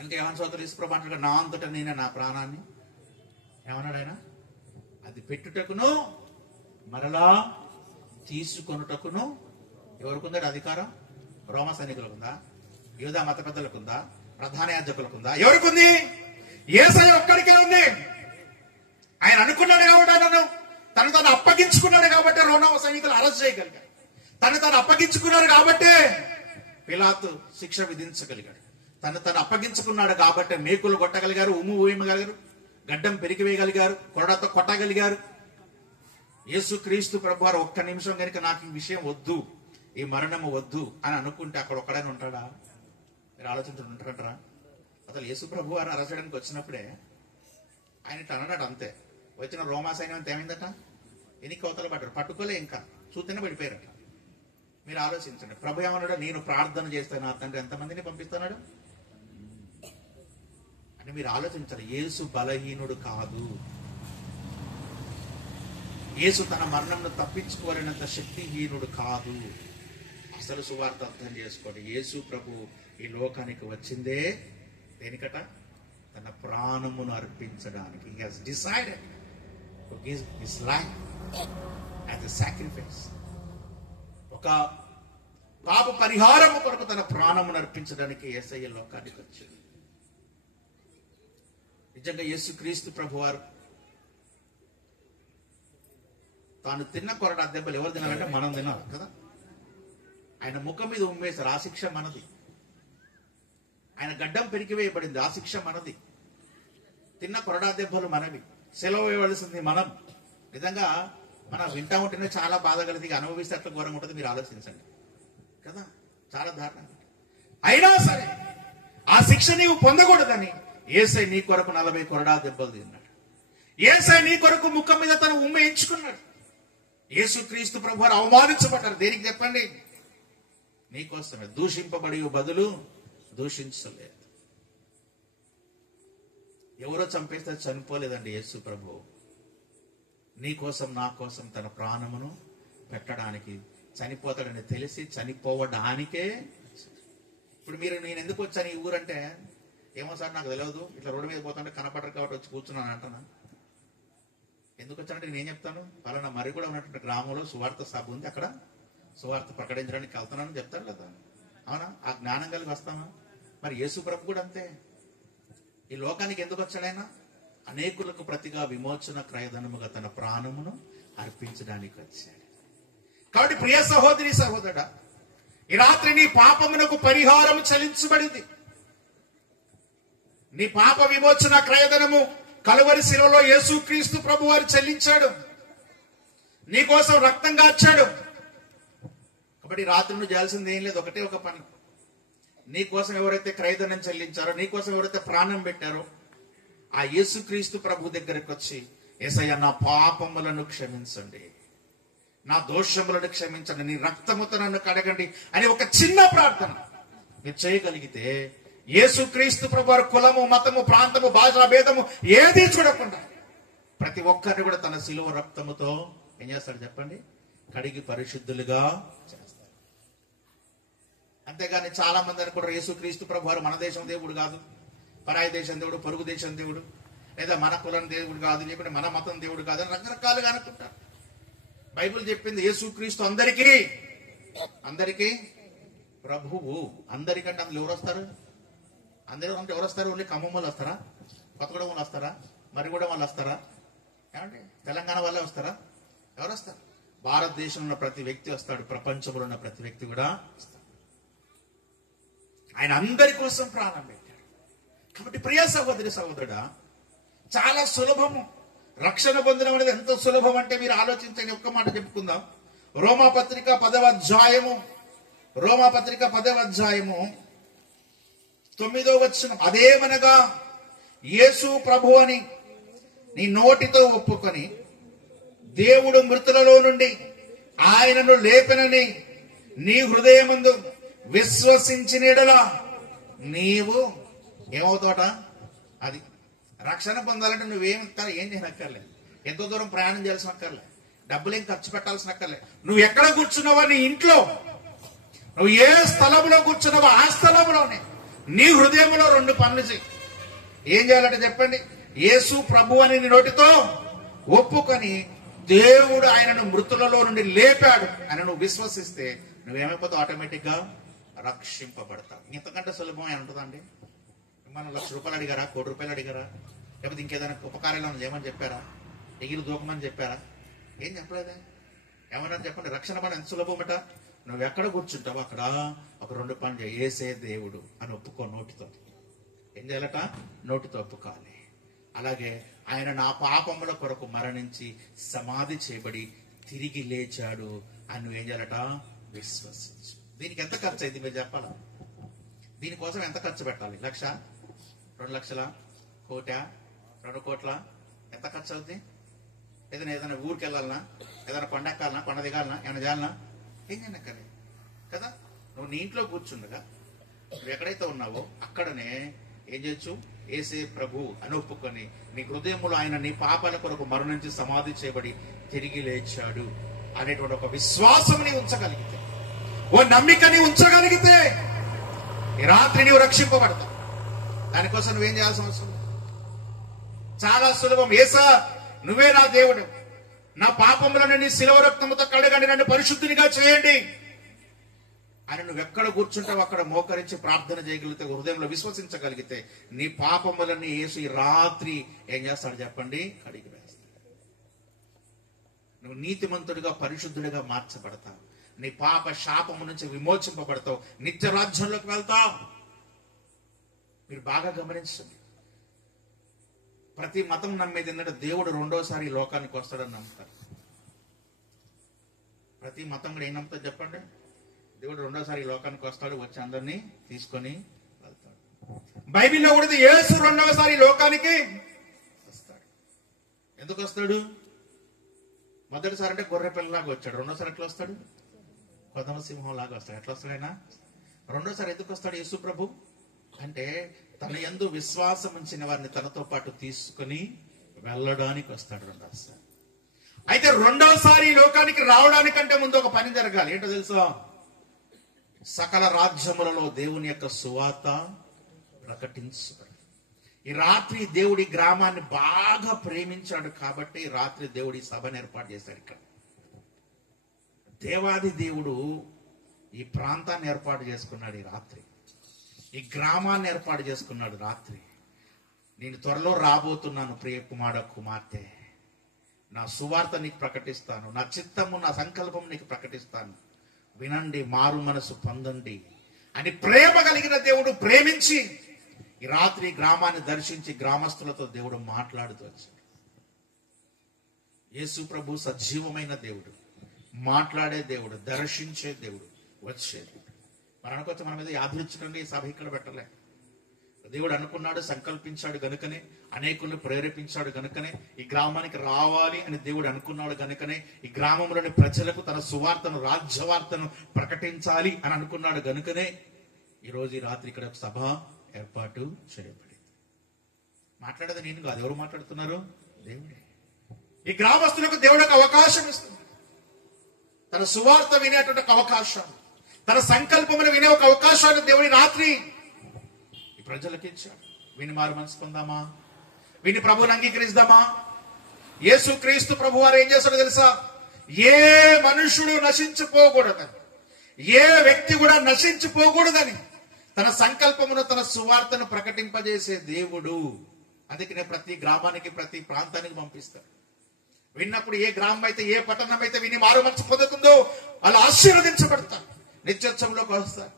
అంటే యోహాను సువార్తలో యేసు ప్రభువు అంటాడు, నా అంతట నేనే నా ప్రాణాన్ని ఏమన్నాడు ఆయన, అది పెట్టుటకును మరలా తీసుకొనుటకును ఎవరికుందా అధికారం? రోమ సైనికులకుందా? యూదా మత పెద్దలకుందా? ప్రధాన యాజకులకుందా? ఎవరికుంది? యేసయ్య ఒక్కడికే ఉంది. ఆయన అనుకున్నాడు కాబట్టి ఆయనను తను అప్పగించుకున్నాడు కాబట్టి రోమా సైనికులు అరెస్ట్ చేయగలిగారు. తను అప్పగించుకున్నాడు కాబట్టి పిలాతు శిక్ష విధించగలిగాడు. తను అప్పగించుకున్నాడు కాబట్టి మేకులు కొట్టగలిగారు, ఉమ్ము ఊయమగలిగారు, గడ్డం పెరిగివేయగలిగారు, కొరడాతో కొట్టగలిగారు. యేసుక్రీస్తు ప్రభువారు ఒక్క నిమిషం కనుక నాకు ఈ విషయం వద్దు, ఈ మరణము వద్దు అని అనుకుంటే అక్కడ ఒక్కడైనా ఉంటాడా? మీరు ఆలోచించుంటారా? అసలు యేసు ప్రభువారు అరచడానికి వచ్చినప్పుడే ఆయన ఇట్లా అన్నాడు. అంతే వచ్చిన రోమా సైన్యం అంతా ఏమైందట? ఎన్ని కోతలు పడ్డారు, పట్టుకోలే, ఇంకా చూస్తేనే పడిపోయారట. మీరు ఆలోచించండి. ప్రభు ఏమన్నాడు? నేను ప్రార్థన చేస్తాను నా తండ్రి ఎంతమందిని పంపిస్తున్నాడు అని మీరు ఆలోచించాలి. యేసు బలహీనుడు కాదు. యేసు తన మరణంను తప్పించుకోలేనంత శక్తిహీనుడు కాదు. అసలు సువార్త అర్థం చేసుకోండి. యేసు ప్రభు ఈ లోకానికి వచ్చిందే దేనికట? తన ప్రాణమును అర్పించడానికి. He has decided to give his life as a sacrifice. ఒక పాప పరిహారము కొరకు తన ప్రాణమును అర్పించడానికి యేసయ్య లోకానికి వచ్చింది. నిజంగా యేసుక్రీస్తు ప్రభువారు తాను తిన్న కొరడా దెబ్బలు ఎవరు తినాలంటే మనం తినాలి కదా. ఆయన ముఖం మీద ఉమ్మేశారు, ఆ శిక్ష మనది. ఆయన గడ్డం పెరిగివేయబడింది, ఆ శిక్ష మనది. తిన్న కొరడా దెబ్బలు మనవి, సెలవు వేయవలసింది మనం. నిజంగా మనం వింటా ఉంటేనే చాలా బాధ కలిగి అనుభవిస్తే అట్లా ఘోరంగా ఉంటుంది. మీరు ఆలోచించండి కదా, చాలా దారుణంగా. అయినా సరే ఆ శిక్ష నీవు పొందకూడదని యేసయ్య నీ కొరకు 40 కొరడా దెబ్బలు తిన్నాడు. యేసయ్య నీ కొరకు ముఖం మీద తను ఉమ్మేయించుకున్నాడు. యేసుక్రీస్తు ప్రభువారు అవమానించబడ్డారు. దేనికి చెప్పండి? నీకోసమే. దూషింపబడి బదులు దూషించలేదు. ఎవరో చంపేస్తే చనిపోలేదండి యేసు ప్రభు. నీ కోసం నా కోసం తన ప్రాణమును పెట్టడానికి చనిపోతాడని తెలిసి చనిపోవడానికే. ఇప్పుడు మీరు నేను ఎందుకు వచ్చాను ఈ ఊరంటే, ఏమో సార్ నాకు తెలియదు, ఇట్లా రోడ్డు మీద పోతుంటే కనపడరు కాబట్టి వచ్చి కూర్చున్నాను అంటున్నా. ఎందుకు వచ్చానంటే నేను ఏం చెప్తాను? పలానా మరి కూడా ఉన్నటువంటి గ్రామంలో సువార్త సభ ఉంది, అక్కడ సువార్త ప్రకటించడానికి వెళ్తున్నానని చెప్తాను కదా. అవునా? ఆ జ్ఞానం కలిగి వస్తామా? మరి యేసు ప్రభు కూడా అంతే. ఈ లోకానికి ఎందుకు వచ్చాడైనా? అనేకులకు ప్రతిగా విమోచన క్రయధనముగా తన ప్రాణమును అర్పించడానికి వచ్చాడు. కాబట్టి ప్రియ సహోదరి సహోదరుడా, ఈ రాత్రి నీ పాపమునకు పరిహారం చెల్లించబడింది. నీ పాప విమోచన క్రయధనము కలువరి శిలువలో యేసుక్రీస్తు ప్రభు వారు చెల్లించాడు. నీకోసం రక్తం కార్చాడు. కాబట్టి రాత్రి నువ్వు చేయాల్సింది ఏం లేదు, ఒకటే ఒక పని. నీకోసం ఎవరైతే క్రయధనం చెల్లించారో, నీకోసం ఎవరైతే ప్రాణం పెట్టారో ఆ యేసుక్రీస్తు ప్రభు దగ్గరికి వచ్చి, యేసయ్య నా పాపములను క్షమించండి, నా దోషములను క్షమించండి, నీ రక్తముతో నన్ను కడగండి అని ఒక చిన్న ప్రార్థన మీరు చేయగలిగితే యేసుక్రీస్తు ప్రభు వారు కులము, మతము, ప్రాంతము, భాషా భేదము ఏది చూడకుండా ప్రతి ఒక్కరిని కూడా తన శిలువ రక్తముతో ఏం చేస్తాడు చెప్పండి? కడిగి పరిశుద్ధులుగా చేస్తాడు. అంతేగాని చాలా మంది అనుకుంటారు యేసుక్రీస్తు ప్రభు వారు మన దేశం దేవుడు కాదు, పరాయి దేశం దేవుడు, పొరుగు దేశం దేవుడు, లేదా మన కులం దేవుడు కాదు, లేకుంటే మన మతం దేవుడు కాదు అని రకరకాలుగా అనుకుంటారు. బైబిల్ చెప్పింది యేసుక్రీస్తు అందరికీ ప్రభువు. అందరికంటే అందులో ఎవరు వస్తారు? అందరూ అంటే ఎవరు వస్తారు? ఓన్లీ ఖమ్మం వాళ్ళు వస్తారా? కొత్తగూడెం వాళ్ళు వస్తారా? మరిగూడెం వాళ్ళు వస్తారా? ఏమంటే తెలంగాణ వాళ్ళే వస్తారా? ఎవరు వస్తారు? భారతదేశంలో ఉన్న ప్రతి వ్యక్తి వస్తాడు, ప్రపంచంలో ఉన్న ప్రతి వ్యక్తి కూడా వస్తాడు. ఆయన అందరి కోసం ప్రాణం పెట్టాడు. కాబట్టి ప్రియ సహోదరి సహోదరుడా, చాలా సులభము రక్షణ పొందడం అనేది. ఎంత సులభం అంటే మీరు ఆలోచించండి. ఒక్క మాట చెప్పుకుందాం. రోమాపత్రిక 10వ అధ్యాయము 9వ వచనం, అదేమనగా యేసు ప్రభు అని నీ నోటితో ఒప్పుకొని దేవుడు మృతులలో నుండి ఆయనను లేపెనని నీ హృదయమందు విశ్వసించిన యెడల నీవు ఏమవుతాట? అది రక్షణ పొందాలంటే ఏం చేయనక్కర్లేదు, ఎంతో దూరం ప్రయాణం చేయాల్సిన అక్కర్లేదు, డబ్బులేం ఖర్చు పెట్టాల్సిన అక్కర్లేదు. నువ్వు ఎక్కడ కూర్చున్నావో నీ ఇంట్లో, నువ్వు ఏ స్థలంలో కూర్చున్నావో ఆ స్థలంలోనే నీ హృదయంలో 2 పనులు చేయి. ఏం చేయాలంటే చెప్పండి? యేసు ప్రభు అని నీ నోటితో ఒప్పుకొని దేవుడు ఆయనను మృతులలో నుండి లేపాడు అని నువ్వు విశ్వసిస్తే నువ్వేమైపోతావు? ఆటోమేటిక్ గా రక్షింపబడతావు. ఇంతకంటే సులభం ఉంటుందండి? మనం ₹1,00,000 అడిగారా? ₹1,00,00,000 అడిగారా? లేకపోతే ఇంకేదైనా ఉపకార్యాలను ఏమని చెప్పారా? ఎగిరి దూకమని చెప్పారా? ఏం చెప్పలేదే. ఏమన్నా చెప్పండి. రక్షణ పని ఎంత సులభమట. నువ్వు ఎక్కడ కూర్చుంటావు అక్కడ ఒక 2 పనులు చేయి. యేసే దేవుడు అని ఒప్పుకో నోటితో. ఏం చేయాలట? నోటితో ఒప్పుకోవాలి. అలాగే ఆయన నా పాపముల కొరకు మరణించి సమాధి చేయబడి తిరిగి లేచాడు అని నువ్వేం చేయాలట? విశ్వసించు. దీనికి ఎంత ఖర్చు అయింది మీరు చెప్పాలా? దీనికోసం ఎంత ఖర్చు పెట్టాలి? 1,00,000, 2,00,000, 1,00,00,000, 2 కోట్ల? ఎంత ఖర్చు అవుతుంది? ఏదైనా ఊరికి వెళ్ళాలన్నా, ఏదైనా కొండ ఎక్కాలన్నా, కొండ దిగాలన్నా, ఏమైనా చేయాలన్నా ఏం చేయనక్కర్లేదు కదా. నువ్వు నీ ఇంట్లో కూర్చుండగా నువ్వు ఎక్కడైతే ఉన్నావో అక్కడనే ఏం చేయొచ్చు? యేసే ప్రభు అని ఒప్పుకొని నీ హృదయములో ఆయన నీ పాపాల కొరకు మరణించి సమాధి చేయబడి తిరిగి లేచాడు అనేటువంటి ఒక విశ్వాసంని ఉంచగలిగితే, ఓ నమ్మికని ఉంచగలిగితే ఈ రాత్రి నీవు రక్షింపబడతావు. దానికోసం నువ్వేం చేయాల్సిన అవసరం? చాలా సులభం. యేసా నువ్వే నా దేవుడు, నా పాపములను నీ శిలువ రక్తముతో కడగండి, నన్ను పరిశుద్ధినిగా చేయండి అని నువ్వు ఎక్కడ కూర్చుంటావు అక్కడ మోకరించి ప్రార్థన చేయగలిగితే, హృదయంలో విశ్వసించగలిగితే నీ పాపములన్నీ యేసు ఈ రాత్రి ఏం చేస్తాడు చెప్పండి? కడిగి వేస్తాడు. నువ్వు నీతిమంతుడిగా పరిశుద్ధుడిగా మార్చబడతావు. నీ పాప శాపము నుంచి విమోచింపబడతావు. నిత్య రాజ్యంలోకి వెళ్తావు. మీరు బాగా గమనించండి. ప్రతి మతం నమ్మేది ఏంటంటే దేవుడు 2వసారి ఈ లోకానికి వస్తాడని నమ్ముతారు. ప్రతి మతం కూడా ఏం నమ్ముతారు చెప్పండి? దేవుడు 2వసారి ఈ లోకానికి వస్తాడు, వచ్చి అందరినీ తీసుకొని వెళ్తాడు. బైబిల్లో కూడా యేసు 2వసారి ఈ లోకానికి వస్తాడు. ఎందుకు వస్తాడు? మొదటిసారి అంటే గొర్రె పిల్లలాగా వచ్చాడు. 2వసారి ఎట్లా వస్తాడు? కొదమ సింహం లాగా వస్తాడు. ఎట్లా వస్తాడు ఆయన? 2వసారి ఎందుకు వస్తాడు యేసు ప్రభు అంటే తన యందు విశ్వాసం ఉంచిన వారిని తనతో పాటు తీసుకుని వెళ్ళడానికి వస్తాడు 2వసారి. అయితే 2వసారి ఈ లోకానికి రావడానికంటే ముందు ఒక పని జరగాలి. ఏంటో తెలుసా? సకల రాజ్యములలో దేవుని యొక్క సువార్త ప్రకటించబడి. ఈ రాత్రి దేవుడి గ్రామాన్ని బాగా ప్రేమించాడు కాబట్టి రాత్రి దేవుడి సభను ఏర్పాటు చేశాడు. ఇక్కడ దేవాది దేవుడు ఈ ప్రాంతాన్ని ఏర్పాటు చేసుకున్నాడు. ఈ రాత్రి ఈ గ్రామాన్ని ఏర్పాటు చేసుకున్నాడు. రాత్రి నేను త్వరలో రాబోతున్నాను ప్రియ కుమార్తె, నా సువార్త నీకు ప్రకటిస్తాను, నా చిత్తము నా సంకల్పం నీకు ప్రకటిస్తాను, వినండి, మారు మనసు పొందండి అని ప్రేమ కలిగిన దేవుడు ప్రేమించి ఈ రాత్రి గ్రామాన్ని దర్శించి గ్రామస్తులతో దేవుడు మాట్లాడుతూ వచ్చాడు. యేసు ప్రభు సజీవమైన దేవుడు, మాట్లాడే దేవుడు, దర్శించే దేవుడు, వచ్చే దేవుడు. మరి అనుకోవచ్చు మన మీద యాదృచ్ఛికంగా ఈ సభ ఇక్కడ పెట్టలే. దేవుడు అనుకున్నాడు, సంకల్పించాడు గనుకనే, అనేకులను ప్రేరేపించాడు గనుకనే, ఈ గ్రామానికి రావాలి అని దేవుడు అనుకున్నాడు గనుకనే, ఈ గ్రామంలోని ప్రజలకు తన సువార్తను, రాజ్యవార్తను ప్రకటించాలి అని అనుకున్నాడు గనుకనే ఈరోజు ఈ రాత్రి ఇక్కడ సభ ఏర్పాటు చేయబడింది. మాట్లాడేది నేను కాదు, ఎవరు మాట్లాడుతున్నారు? దేవుడే. ఈ గ్రామస్తులకు దేవుడు ఒక అవకాశం ఇస్తుంది. తన సువార్త వినేటువంటి ఒక అవకాశం, తన సంకల్పమును వినే ఒక అవకాశాన్ని దేవుడి రాత్రి ఈ ప్రజలకు ఇచ్చాడు. విని మారు మనసు పొందామా? విని ప్రభువుని అంగీకరిస్తామా? యేసు క్రీస్తు ప్రభు వారు ఏం చేస్తాడో తెలుసా? ఏ మనుషుడు నశించిపోకూడదని, ఏ వ్యక్తి కూడా నశించిపోకూడదని తన సంకల్పమును, తన సువార్తను ప్రకటింపజేసే దేవుడు. అందుకనే ప్రతి గ్రామానికి, ప్రతి ప్రాంతానికి పంపిస్తాడు. విన్నప్పుడు ఏ గ్రామం అయితే, ఏ పట్టణం అయితే విని మారు మనసు పొందుతుందో వాళ్ళు ఆశీర్వదించబడతారు, నిత్యోత్సవంలోకి వస్తారు.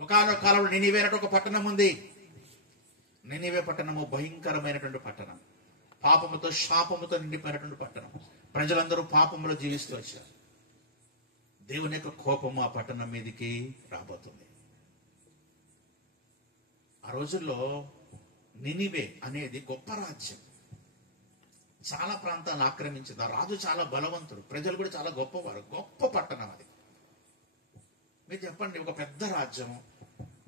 ఒకనొక కాలంలో నినివే అనే ఒక పట్టణం ఉంది. నినివే పట్టణము భయంకరమైనటువంటి పట్టణం, పాపముతో శాపముతో నిండిపోయినటువంటి పట్టణం. ప్రజలందరూ పాపములో జీవిస్తూ వచ్చారు. దేవుని యొక్క కోపము ఆ పట్టణం మీదకి రాబోతుంది. ఆ రోజుల్లో నినివే అనేది గొప్ప రాజ్యం, చాలా ప్రాంతాలను ఆక్రమించింది. ఆ రాజు చాలా బలవంతుడు, ప్రజలు కూడా చాలా గొప్పవారు. గొప్ప పట్టణం అది. మీరు చెప్పండి, ఒక పెద్ద రాజ్యం,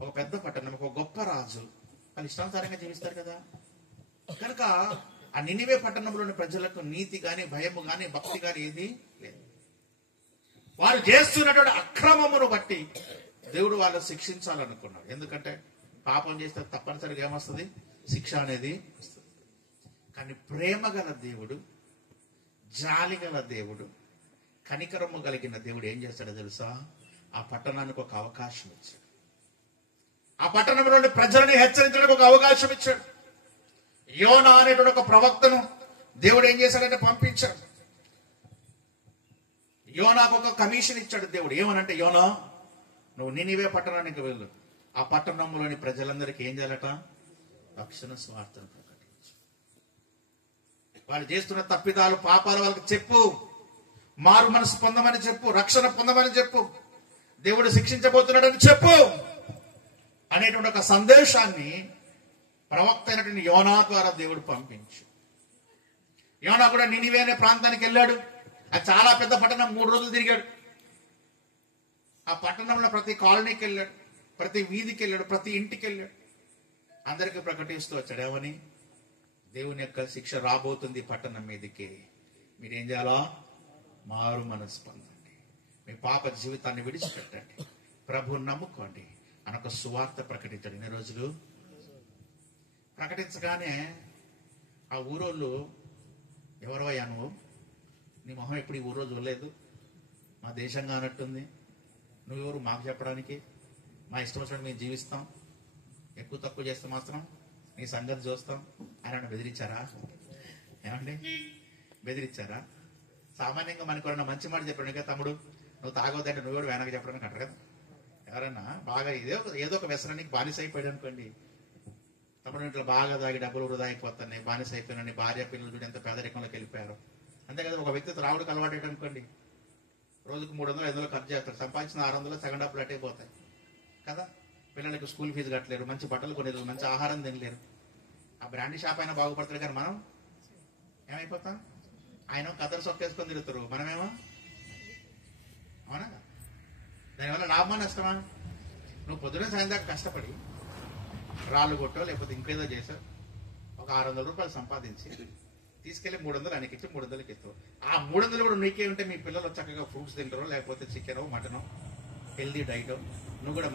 ఒక పెద్ద పట్టణం, ఒక గొప్ప రాజు, వాళ్ళు ఇష్టానుసారంగా జీవిస్తారు కదా. కనుక ఆ నినివే పట్టణంలోని ప్రజలకు నీతి గాని, భయము గాని, భక్తి గాని ఏది లేదు. వారు చేస్తున్నటువంటి అక్రమమును బట్టి దేవుడు వాళ్ళు శిక్షించాలనుకున్నాడు. ఎందుకంటే పాపం చేస్తే తప్పనిసరిగా ఏమొస్తుంది? శిక్ష అనేది వస్తుంది. కానీ ప్రేమ గల దేవుడు, జాలి గల దేవుడు, కనికరము కలిగిన దేవుడు ఏం చేస్తాడో తెలుసా? ఆ పట్టణానికి ఒక అవకాశం ఇచ్చాడు. ఆ పట్టణంలోని ప్రజలని హెచ్చరించడానికి ఒక అవకాశం ఇచ్చాడు. యోనా అనేటువంటి ఒక ప్రవక్తను దేవుడు ఏం చేశాడంటే పంపించాడు. యోనాకు ఒక కమిషన్ ఇచ్చాడు దేవుడు. ఏమనంటే, యోనా, నువ్వు నినివే పట్టణానికి వెళ్ళు. ఆ పట్టణంలోని ప్రజలందరికీ ఏం చేయాలట? రక్షణ స్వార్థను ప్రకటించు. వాళ్ళు చేస్తున్న తప్పిదాలు, పాపాలు వాళ్ళకి చెప్పు. మారు మనసు పొందమని చెప్పు, రక్షణ పొందమని చెప్పు, దేవుడు శిక్షించబోతున్నాడని చెప్పు అనేటువంటి ఒక సందేశాన్ని ప్రవక్త అయినటువంటి యోనా ద్వారా దేవుడు పంపించు. యోనా కూడా నినివే అనే ప్రాంతానికి వెళ్ళాడు. అది చాలా పెద్ద పట్టణం. 3 రోజులు తిరిగాడు. ఆ పట్టణంలో ప్రతి కాలనీకి వెళ్ళాడు, ప్రతి వీధికి వెళ్ళాడు, ప్రతి ఇంటికి వెళ్ళాడు. అందరికీ ప్రకటిస్తూ వచ్చాడు. ఏమని? దేవుని యొక్క శిక్ష రాబోతుంది పట్టణం మీదకి. మీరేం చేయాలా? మారు మనసు పొందండి, మీ పాప జీవితాన్ని విడిచిపెట్టండి, ప్రభువుని నమ్ముకోండి అని ఒక సువార్త ప్రకటించాడు. ఇన్ని రోజులు ప్రకటించగానే ఆ ఊరోళ్ళు, ఎవరవయ్యా నువ్వు? నీ మొహం ఎప్పుడు ఈ ఊరో చూడలేదు, మా దేశంగా అన్నట్టుంది, నువ్వెవరు మాకు చెప్పడానికి? మా ఇష్టం వచ్చినట్టు మేము జీవిస్తాం, ఎక్కువ తక్కువ చేస్తే మాత్రం నీ సంగతి చూస్తాం అని బెదిరించారా? ఏమండి, బెదిరించారా? సామాన్యంగా మనకు ఎవరన్నా మంచి మాట చెప్పాడు, తమ్ముడు నువ్వు తాగొద్దంటే నువ్వు కూడా వెనక చెప్పడానికి అంటారు కదా. ఎవరన్నా బాగా ఏదో ఒక వ్యసనానికి బానిస అయిపోయాడు అనుకోండి, తమ్ముడు ఇంట్లో బాగా తాగి డబ్బులు వృధా అయిపోతున్నాయి, బానిస అయిపోయినా, భార్య పిల్లలు చూడు ఎంత పేదరికంలోకి వెళ్ళిపోయారు. అంతే కదా. ఒక వ్యక్తి త్రాగుడికి అలవాటు అనుకోండి, రోజుకు 300-500 ఖర్చు చేస్తాడు, సంపాదించిన 600 సగం డబ్బులు అట్టయిపోతాయి కదా. పిల్లలకి స్కూల్ ఫీజు కట్టలేరు, మంచి బట్టలు కొనేరు, మంచి ఆహారం తినలేరు. ఆ బ్రాండీ షాప్ అయినా బాగుపడతారు, కానీ మనం ఏమైపోతాం? ఆయన కథలు సొక్కేసుకొని తిరుగుతారు, మనమేమో. అవునా? దానివల్ల లాభమా నష్టమా? నువ్వు పొద్దున సాయం దాకా కష్టపడి రాళ్ళు కొట్టో లేకపోతే ఇంకేదో చేసావు, ఒక 600 రూపాయలు సంపాదించి తీసుకెళ్లి 300 ఆయనకి ఇచ్చి 300కి ఇస్తావు. ఆ 300 కూడా నీకే ఉంటే మీ పిల్లలు చక్కగా ఫ్రూట్స్ తింటారో, లేకపోతే చికెనో మటనో, హెల్దీ డైటో, నువ్వు కూడా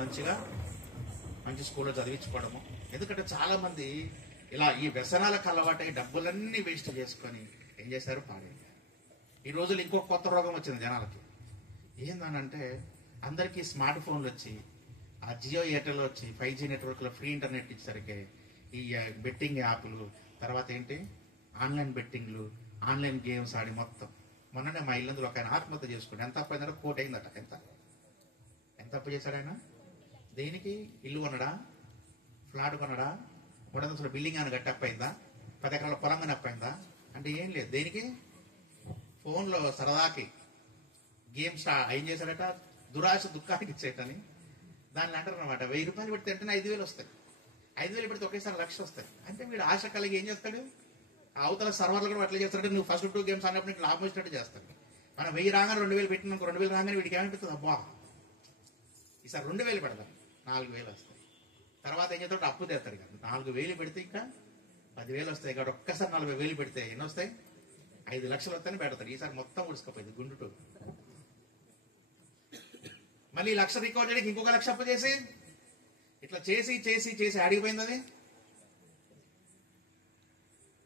మంచి స్కూల్లో చదివించుకోవడము. ఎందుకంటే చాలా మంది ఇలా ఈ వ్యసనాలకు అలవాటై డబ్బులన్నీ వేస్ట్ చేసుకొని ఏం చేశారు? పాడైపోయారు. ఈ రోజులు ఇంకొక కొత్త రోగం వచ్చింది జనాలకి. ఏందనంటే, అందరికీ స్మార్ట్ ఫోన్లు వచ్చి, ఆ జియో ఎయిర్టెల్ వచ్చి 5G నెట్వర్క్లో ఫ్రీ ఇంటర్నెట్ ఇచ్చేసరికి ఈ బెట్టింగ్ యాప్లు, తర్వాత ఏంటి ఆన్లైన్ బెట్టింగ్లు, ఆన్లైన్ గేమ్స్ ఆడి మొత్తం మొన్ననే మా ఇల్లందులో ఒక ఆయన ఆత్మహత్య చేసుకుంటే ఎంత అప్పు అయిందంటే 1 కోటి అయిందట. ఎంత అప్పు చేశాడు ఆయన? దేనికి? ఇల్లు కొనడా, ఫ్లాట్ కొనడా, 300 బిల్డింగ్ అని గట్టి అప్పు అయిందా, 10 ఎకరాల పొలం కానీ అప్పు అయిందా? అంటే ఏం లేదు. దేనికి? ఫోన్లో సరదాకి గేమ్స్ ఏం చేశాడట, దురాశ దుఃఖానికి ఇచ్చేటని దాన్ని అంటారు అనమాట. 1000 రూపాయలు పెడితే అంటే 5,000 వస్తాయి, 5,000 పెడితే ఒకేసారి 1,00,000 వస్తాయి. అంటే వీడు ఆశ కలిగి ఏం చేస్తాడు, అవతల సర్వర్లు కూడా అట్లా చేస్తాడు. నువ్వు ఫస్ట్ 2 గేమ్స్ ఆడినప్పుడు నీకు లాభం వచ్చినట్టు చేస్తాడు. మనం 1000 రాగానే 2,000 పెట్టినాక 2,000 రాగానే వీడికి ఏమనిపిస్తుంది, అబ్బా ఈసారి 2,000 పెడతాం, 4,000 వస్తాయి. తర్వాత ఏం చేస్తాడు, అప్పు తెస్తాడు. కదా 4,000 పెడితే ఇంకా 10,000 వస్తాయి. కాబట్టి ఒక్కసారి 40,000 పెడితే ఎన్ని వస్తాయి, 5 లక్షలు వస్తాయని పెడతాడు. ఈసారి మొత్తం ఉడుచుకపోయింది గుండుటూ. మళ్ళీ 1,00,000 రికార్డ్ చేయడానికి ఇంకొక 1,00,000 అప్పు చేసి ఇట్లా చేసి చేసి చేసి ఆడిపోయింది అది.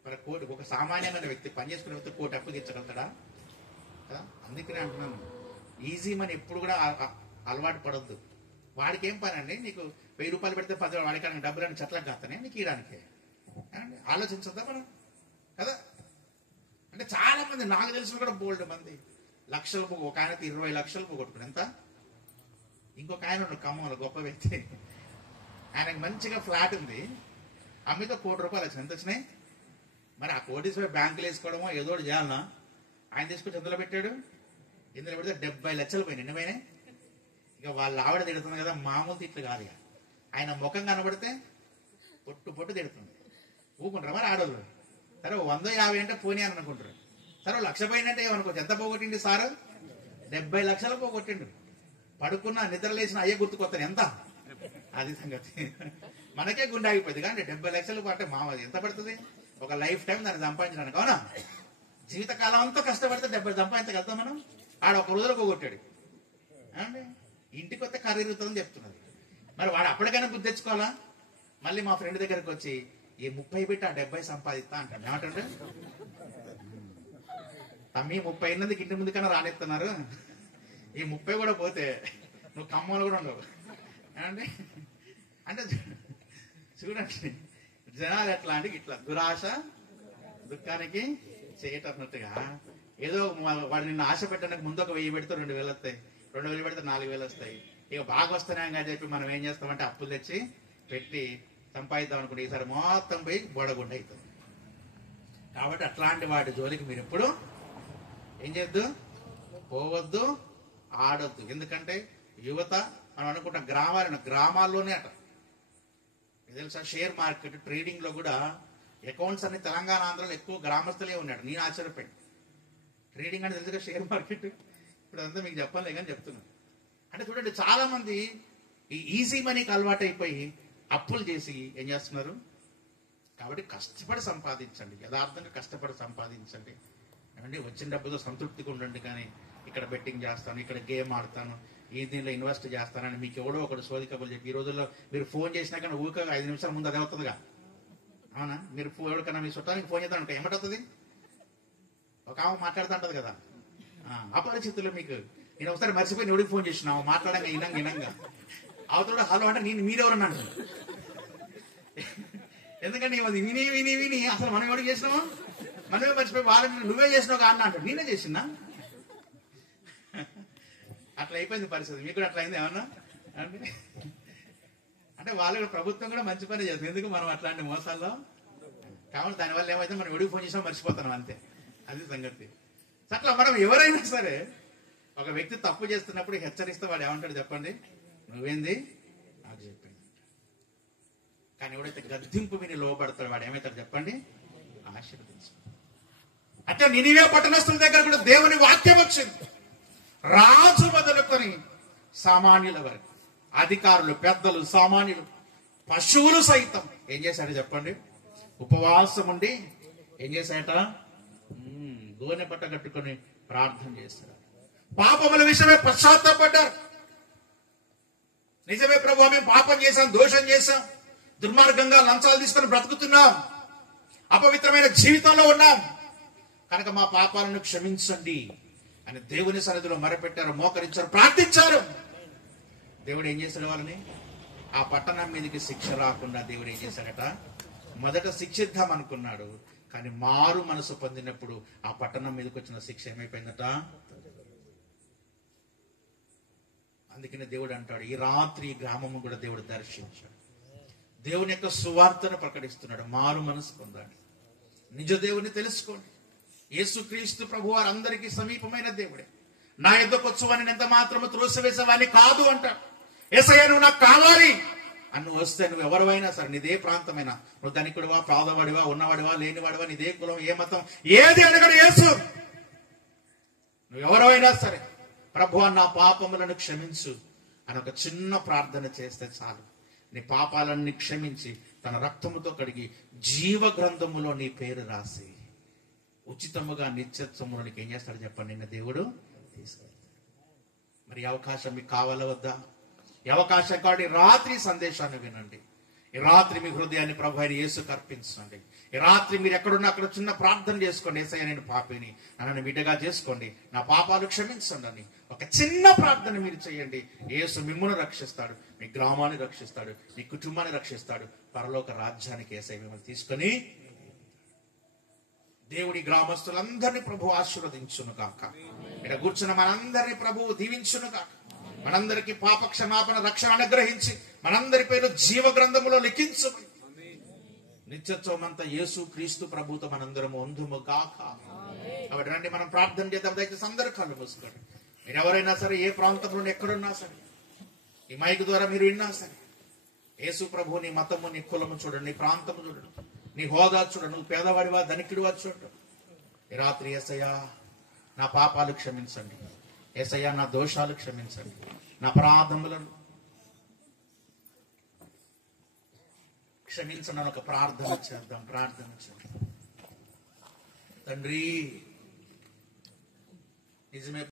మరి కోటి, ఒక సామాన్యమైన వ్యక్తి, పనిచేసుకునే వ్యక్తి 1 కోటి అప్పు తీర్చగలుగుతాడా కదా? అందుకనే అంటున్నాను, ఈజీ మనీ ఎప్పుడు కూడా అలవాటు పడొద్దు. వాడికి ఏం పని అండి, నీకు 1000 రూపాయలు పెడితే 10 వాడికి డబ్బులని చెట్లకు కాస్తానే నీకు ఇయడానికి. ఆలోచించద్దా మనం కదా? అంటే చాలా మంది, నాకు తెలిసిన కూడా బోల్డ్ మంది లక్షలు, ఒక ఆయన 20 లక్షలు పోగొట్టుకుని. ఎంత? ఇంకొక ఆయన ఉన్నాడు ఖమ్మంలో, గొప్ప వ్యక్తి. ఆయనకు మంచిగా ఫ్లాట్ ఉంది, అమ్మితే 1 కోటి రూపాయలు వచ్చినాయి. ఎంత వచ్చినాయి? మరి ఆ 1 కోటి బ్యాంకులు వేసుకోవడమో ఏదో ఒకటి చేయాలన్నా. ఆయన తీసుకొచ్చి ఎందులో పెట్టాడు, ఇందులో పెడితే 70 లక్షలు పోయినాయి. ఎన్ని పోయినాయి? ఇక వాళ్ళ ఆవిడ తిడుతుంది కదా, మామూలు తిట్లు కాదు. ఇక ఆయన ముఖం కనబడితే పొట్టు పొట్టు తిడుతుంది. ఊకుంటారు మరి ఆడోళ్ళు. సరే 150 అంటే పోనీ అని అనుకుంటారు. సరే 1,00,000 పోయినంటే ఏమనుకోవచ్చు, ఎంత పోగొట్టిండి సార్? 70 లక్షలు పోగొట్టిండు. పడుకున్న నిద్ర లేచిన అయ్యే గుర్తుకొస్తాను. ఎంత? అది సంగతి. మనకే గుండె ఆగిపోయింది. కానీ 70 లక్షలు అంటే మామది ఎంత పడుతుంది? ఒక లైఫ్ టైం దాన్ని సంపాదించడానికి. అవునా? జీవితకాలం అంతా కష్టపడితే 70 సంపాదించగలుగుతాం మనం. ఆడ ఒక రోజులో పోగొట్టాడు అండి. ఇంటికి వస్తే కర్రీ ఇరుగుతుందని చెప్తున్నది. మరి వాడు అప్పటికైనా గుర్తు తెచ్చుకోవాలా? మళ్ళీ మా ఫ్రెండ్ దగ్గరికి వచ్చి ఈ 30 పెట్టి ఆ 70 సంపాదిస్తా అంటాడు. ఏమంటే తమ్మి 30 అయినందుకు ఇంటి ముందు కన్నా రానిస్తున్నారు, ఈ 30 కూడా పోతే నువ్వు ఖమ్మంలో కూడా ఉండవు ఏమండి. అంటే చూడండి జనాలు ఎట్లా అంటే ఇట్లా దురాశ దుఃఖానికి చేయటన్నట్టుగా. ఏదో వాడు నిన్ను ఆశ పెట్టడానికి ముందు ఒక 1000 పెడితే 2,000 వస్తాయి, 2,000 పెడితే 4,000 వస్తాయి. ఇక బాగా వస్తున్నాయి అని చెప్పి మనం ఏం చేస్తామంటే అప్పులు తెచ్చి పెట్టి సంపాదిద్దాం అనుకుంటే ఈసారి మొత్తం పోయి బోడగుండ అవుతుంది. కాబట్టి అట్లాంటి వాటి జోలికి మీరు ఎప్పుడు ఏం చేయొద్దు, పోవద్దు, ఆడొద్దు. ఎందుకంటే యువత మనం అనుకుంటాం గ్రామాల్లోనే అట. తెలుసా, షేర్ మార్కెట్ ట్రేడింగ్ లో కూడా అకౌంట్స్ అన్ని తెలంగాణ ఆంధ్రలో ఎక్కువ గ్రామస్తులే ఉన్నాడు. నేను ఆశ్చర్యపోయాను. ట్రేడింగ్ అంటే తెలుసుగా షేర్ మార్కెట్. ఇప్పుడు అంతా మీకు చెప్పలే కానీ చెప్తున్నాను. అంటే చూడండి చాలా మంది ఈ ఈజీ మనీకి అలవాటు అయిపోయి అప్పులు చేసి ఏం చేస్తున్నారు. కాబట్టి కష్టపడి సంపాదించండి, యథార్థంగా కష్టపడి సంపాదించండి. ఏమండి వచ్చిన డబ్బుతో సంతృప్తిగా ఉండండి. కానీ ఇక్కడ బెట్టింగ్ చేస్తాను, ఇక్కడ గేమ్ ఆడతాను, ఈ దీనిలో ఇన్వెస్ట్ చేస్తానని మీకు ఎవడో ఒకటి సోది కబుర్లు చెప్పి ఈ రోజుల్లో మీరు ఫోన్ చేసినా కానీ ఊక 5 నిమిషాల ముందు అదే అవుతుందిగా. అవునా? మీరు ఎవరికన్నా మీ చుట్టానికి ఫోన్ చేద్దాం అనుకో ఏమంటుంది, ఒక ఆమె మాట్లాడుతూ ఉంటది కదా, అపరిచితులు మీకు నేను ఒకసారి మర్చిపోయి ఎవడికి ఫోన్ చేసినావు మాట్లాడంగా ఇనంగా అవతల హలో అంటే నేను మీరెవరన్నా అంటాను. ఎందుకంటే విని విని విని అసలు మనం ఎవరికి చేసినావు, మనమే మర్చిపోయి వాళ్ళని నువ్వే చేసినావు కాన్న అంటాడు. నేనే చేసినా. అట్లా అయిపోయింది పరిస్థితి. మీకు కూడా అట్లా అయింది ఏమన్నా అంటే వాళ్ళు ప్రభుత్వం కూడా మంచి పని చేస్తుంది. ఎందుకు మనం అట్లాంటి మోసాల్లో కాబట్టి దానివల్ల ఏమైతే మనం ఎవడికి ఫోన్ చేసినా మర్చిపోతాం అంతే. అది సంగతి. అట్లా మనం ఎవరైనా సరే ఒక వ్యక్తి తప్పు చేస్తున్నప్పుడు హెచ్చరిస్తే వాడు ఏమంటాడు చెప్పండి, నువ్వేంది నాకు చెప్పింది. కానీ ఎవడైతే గద్దింపు విని లోబడతాడు వాడు ఏమవుతాడు చెప్పండి, ఆశీర్వదించు. అంటే నినివే పట్టణస్తుల దగ్గర కూడా దేవుని వాక్యం వచ్చింది. రాజు మొదలుకొని సామాన్యుల వరకు, అధికారులు, పెద్దలు, సామాన్యులు, పశువులు సైతం ఏం చేశాడు చెప్పండి, ఉపవాసం ఉండి ఏం చేశాట, గోనె పట్ట కట్టుకొని ప్రార్థన చేశారు. పాపముల విషయమే పశ్చాత్తాపడ్డారు. నిజమే ప్రభు, మేము పాపం చేశాం, దోషం చేశాం, దుర్మార్గంగా లంచాలు తీసుకొని బ్రతుకుతున్నాం, అపవిత్రమైన జీవితంలో ఉన్నాం, కనుక మా పాపాలను క్షమించండి అని దేవుని సన్నిధిలో మొరపెట్టారు, మోకరించారు, ప్రార్థించారు. దేవుడు ఏం చేశాడు వాళ్ళని, ఆ పట్టణం మీదకి శిక్ష రాకుండా దేవుడు ఏం చేశాడట, మొదట శిక్షిద్దాం అనుకున్నాడు, కానీ మారు మనసు పొందినప్పుడు ఆ పట్టణం మీదకి వచ్చిన శిక్ష ఏమైపోయిందట? అందుకనే దేవుడు అంటాడు, ఈ రాత్రి ఈ గ్రామము కూడా దేవుడు దర్శించాడు. దేవుని యొక్క సువార్తను ప్రకటిస్తున్నాడు. మారు మనసు పొందండి, నిజ దేవుని తెలుసుకోండి. యేసుక్రీస్తు ప్రభు వారు అందరికీ సమీపమైన దేవుడే. నా యొద్దకు వచ్చువాని ఎంత మాత్రము త్రోసివేసేవాని కాదు అంటాడు. యేసయ్య నువ్వు నాకు కావాలి అని నువ్వు వస్తే, నువ్వు ఎవరివైనా సరే, నీదే ప్రాంతమైనా, నువ్వు ధనికుడివా, పేదవాడివా, ఉన్నవాడివా, లేనివాడివా, నీదే కులం, ఏ మతం, ఏది అడగడు యేసు. నువ్వు ఎవరైనా సరే, ప్రభువా నా పాపములను క్షమించు అని ఒక చిన్న ప్రార్థన చేస్తే చాలు, నీ పాపాలన్నీ క్షమించి తన రక్తముతో కడిగి జీవ గ్రంథములో నీ పేరు రాసి ఉచితముగా నిత్యత్వములో నీకు ఏం చేస్తాడు చెప్పండి? నిన్న దేవుడు తీసుకెళ్తాడు. మరి ఈ అవకాశం మీకు కావాలా వద్దా? ఈ అవకాశం కాబట్టి రాత్రి సందేశాన్ని వినండి. ఈ రాత్రి మీ హృదయాన్ని ప్రభు అయిన యేసుకు అర్పించండి. ఈ రాత్రి మీరు ఎక్కడున్నా అక్కడ చిన్న ప్రార్థన చేసుకోండి. యేసయ్య నేను పాపిని, నన్ను బిడ్డగా చేసుకోండి, నా పాపాలు క్షమించండి అని ఒక చిన్న ప్రార్థన మీరు చేయండి. యేసు మిమ్మల్ని రక్షిస్తాడు, మీ గ్రామాన్ని రక్షిస్తాడు, మీ కుటుంబాన్ని రక్షిస్తాడు. పరలోక రాజ్యానికి యేసయ్య మిమ్మల్ని తీసుకొని దేవుడి గ్రామస్తులందరినీ ప్రభు ఆశీర్వదించును కాక. ఇక్కడ కూర్చున్న మనందరినీ ప్రభువు దీవించును కాక. మనందరికీ పాప క్షమాపణ రక్షణ అనుగ్రహించి మనందరి పేరు జీవ గ్రంథములో లిఖించు. నిత్యత్వం అంతా యేసు క్రీస్తు ప్రభుతో మనందరము ఉందుము గాక. కాబట్టి రండి మనం ప్రార్థన చేద్దాం. దయచేసి అందరూ కళ్ళు మూసుకోండి. మీరు ఎవరైనా సరే, ఏ ప్రాంతంలో ఎక్కడున్నా సరే, ఈ మైక్ ద్వారా మీరు విన్నా సరే, యేసు ప్రభు నీ మతము, నీ కులము చూడండి, నీ ప్రాంతము చూడండి, నీ హోదా చూడండి, నువ్వు పేదవాడివా ధనికుడివా చూడండి. ఈ రాత్రి యేసయ్యా నా పాపాలు క్షమించండి, యేసయ్యా నా దోషాలు క్షమించండి, నా అపరాధములను క్షమించండి అని ఒక ప్రార్థన చేద్దాం. ప్రార్థన చేద్దాం. తండ్రి నిజమే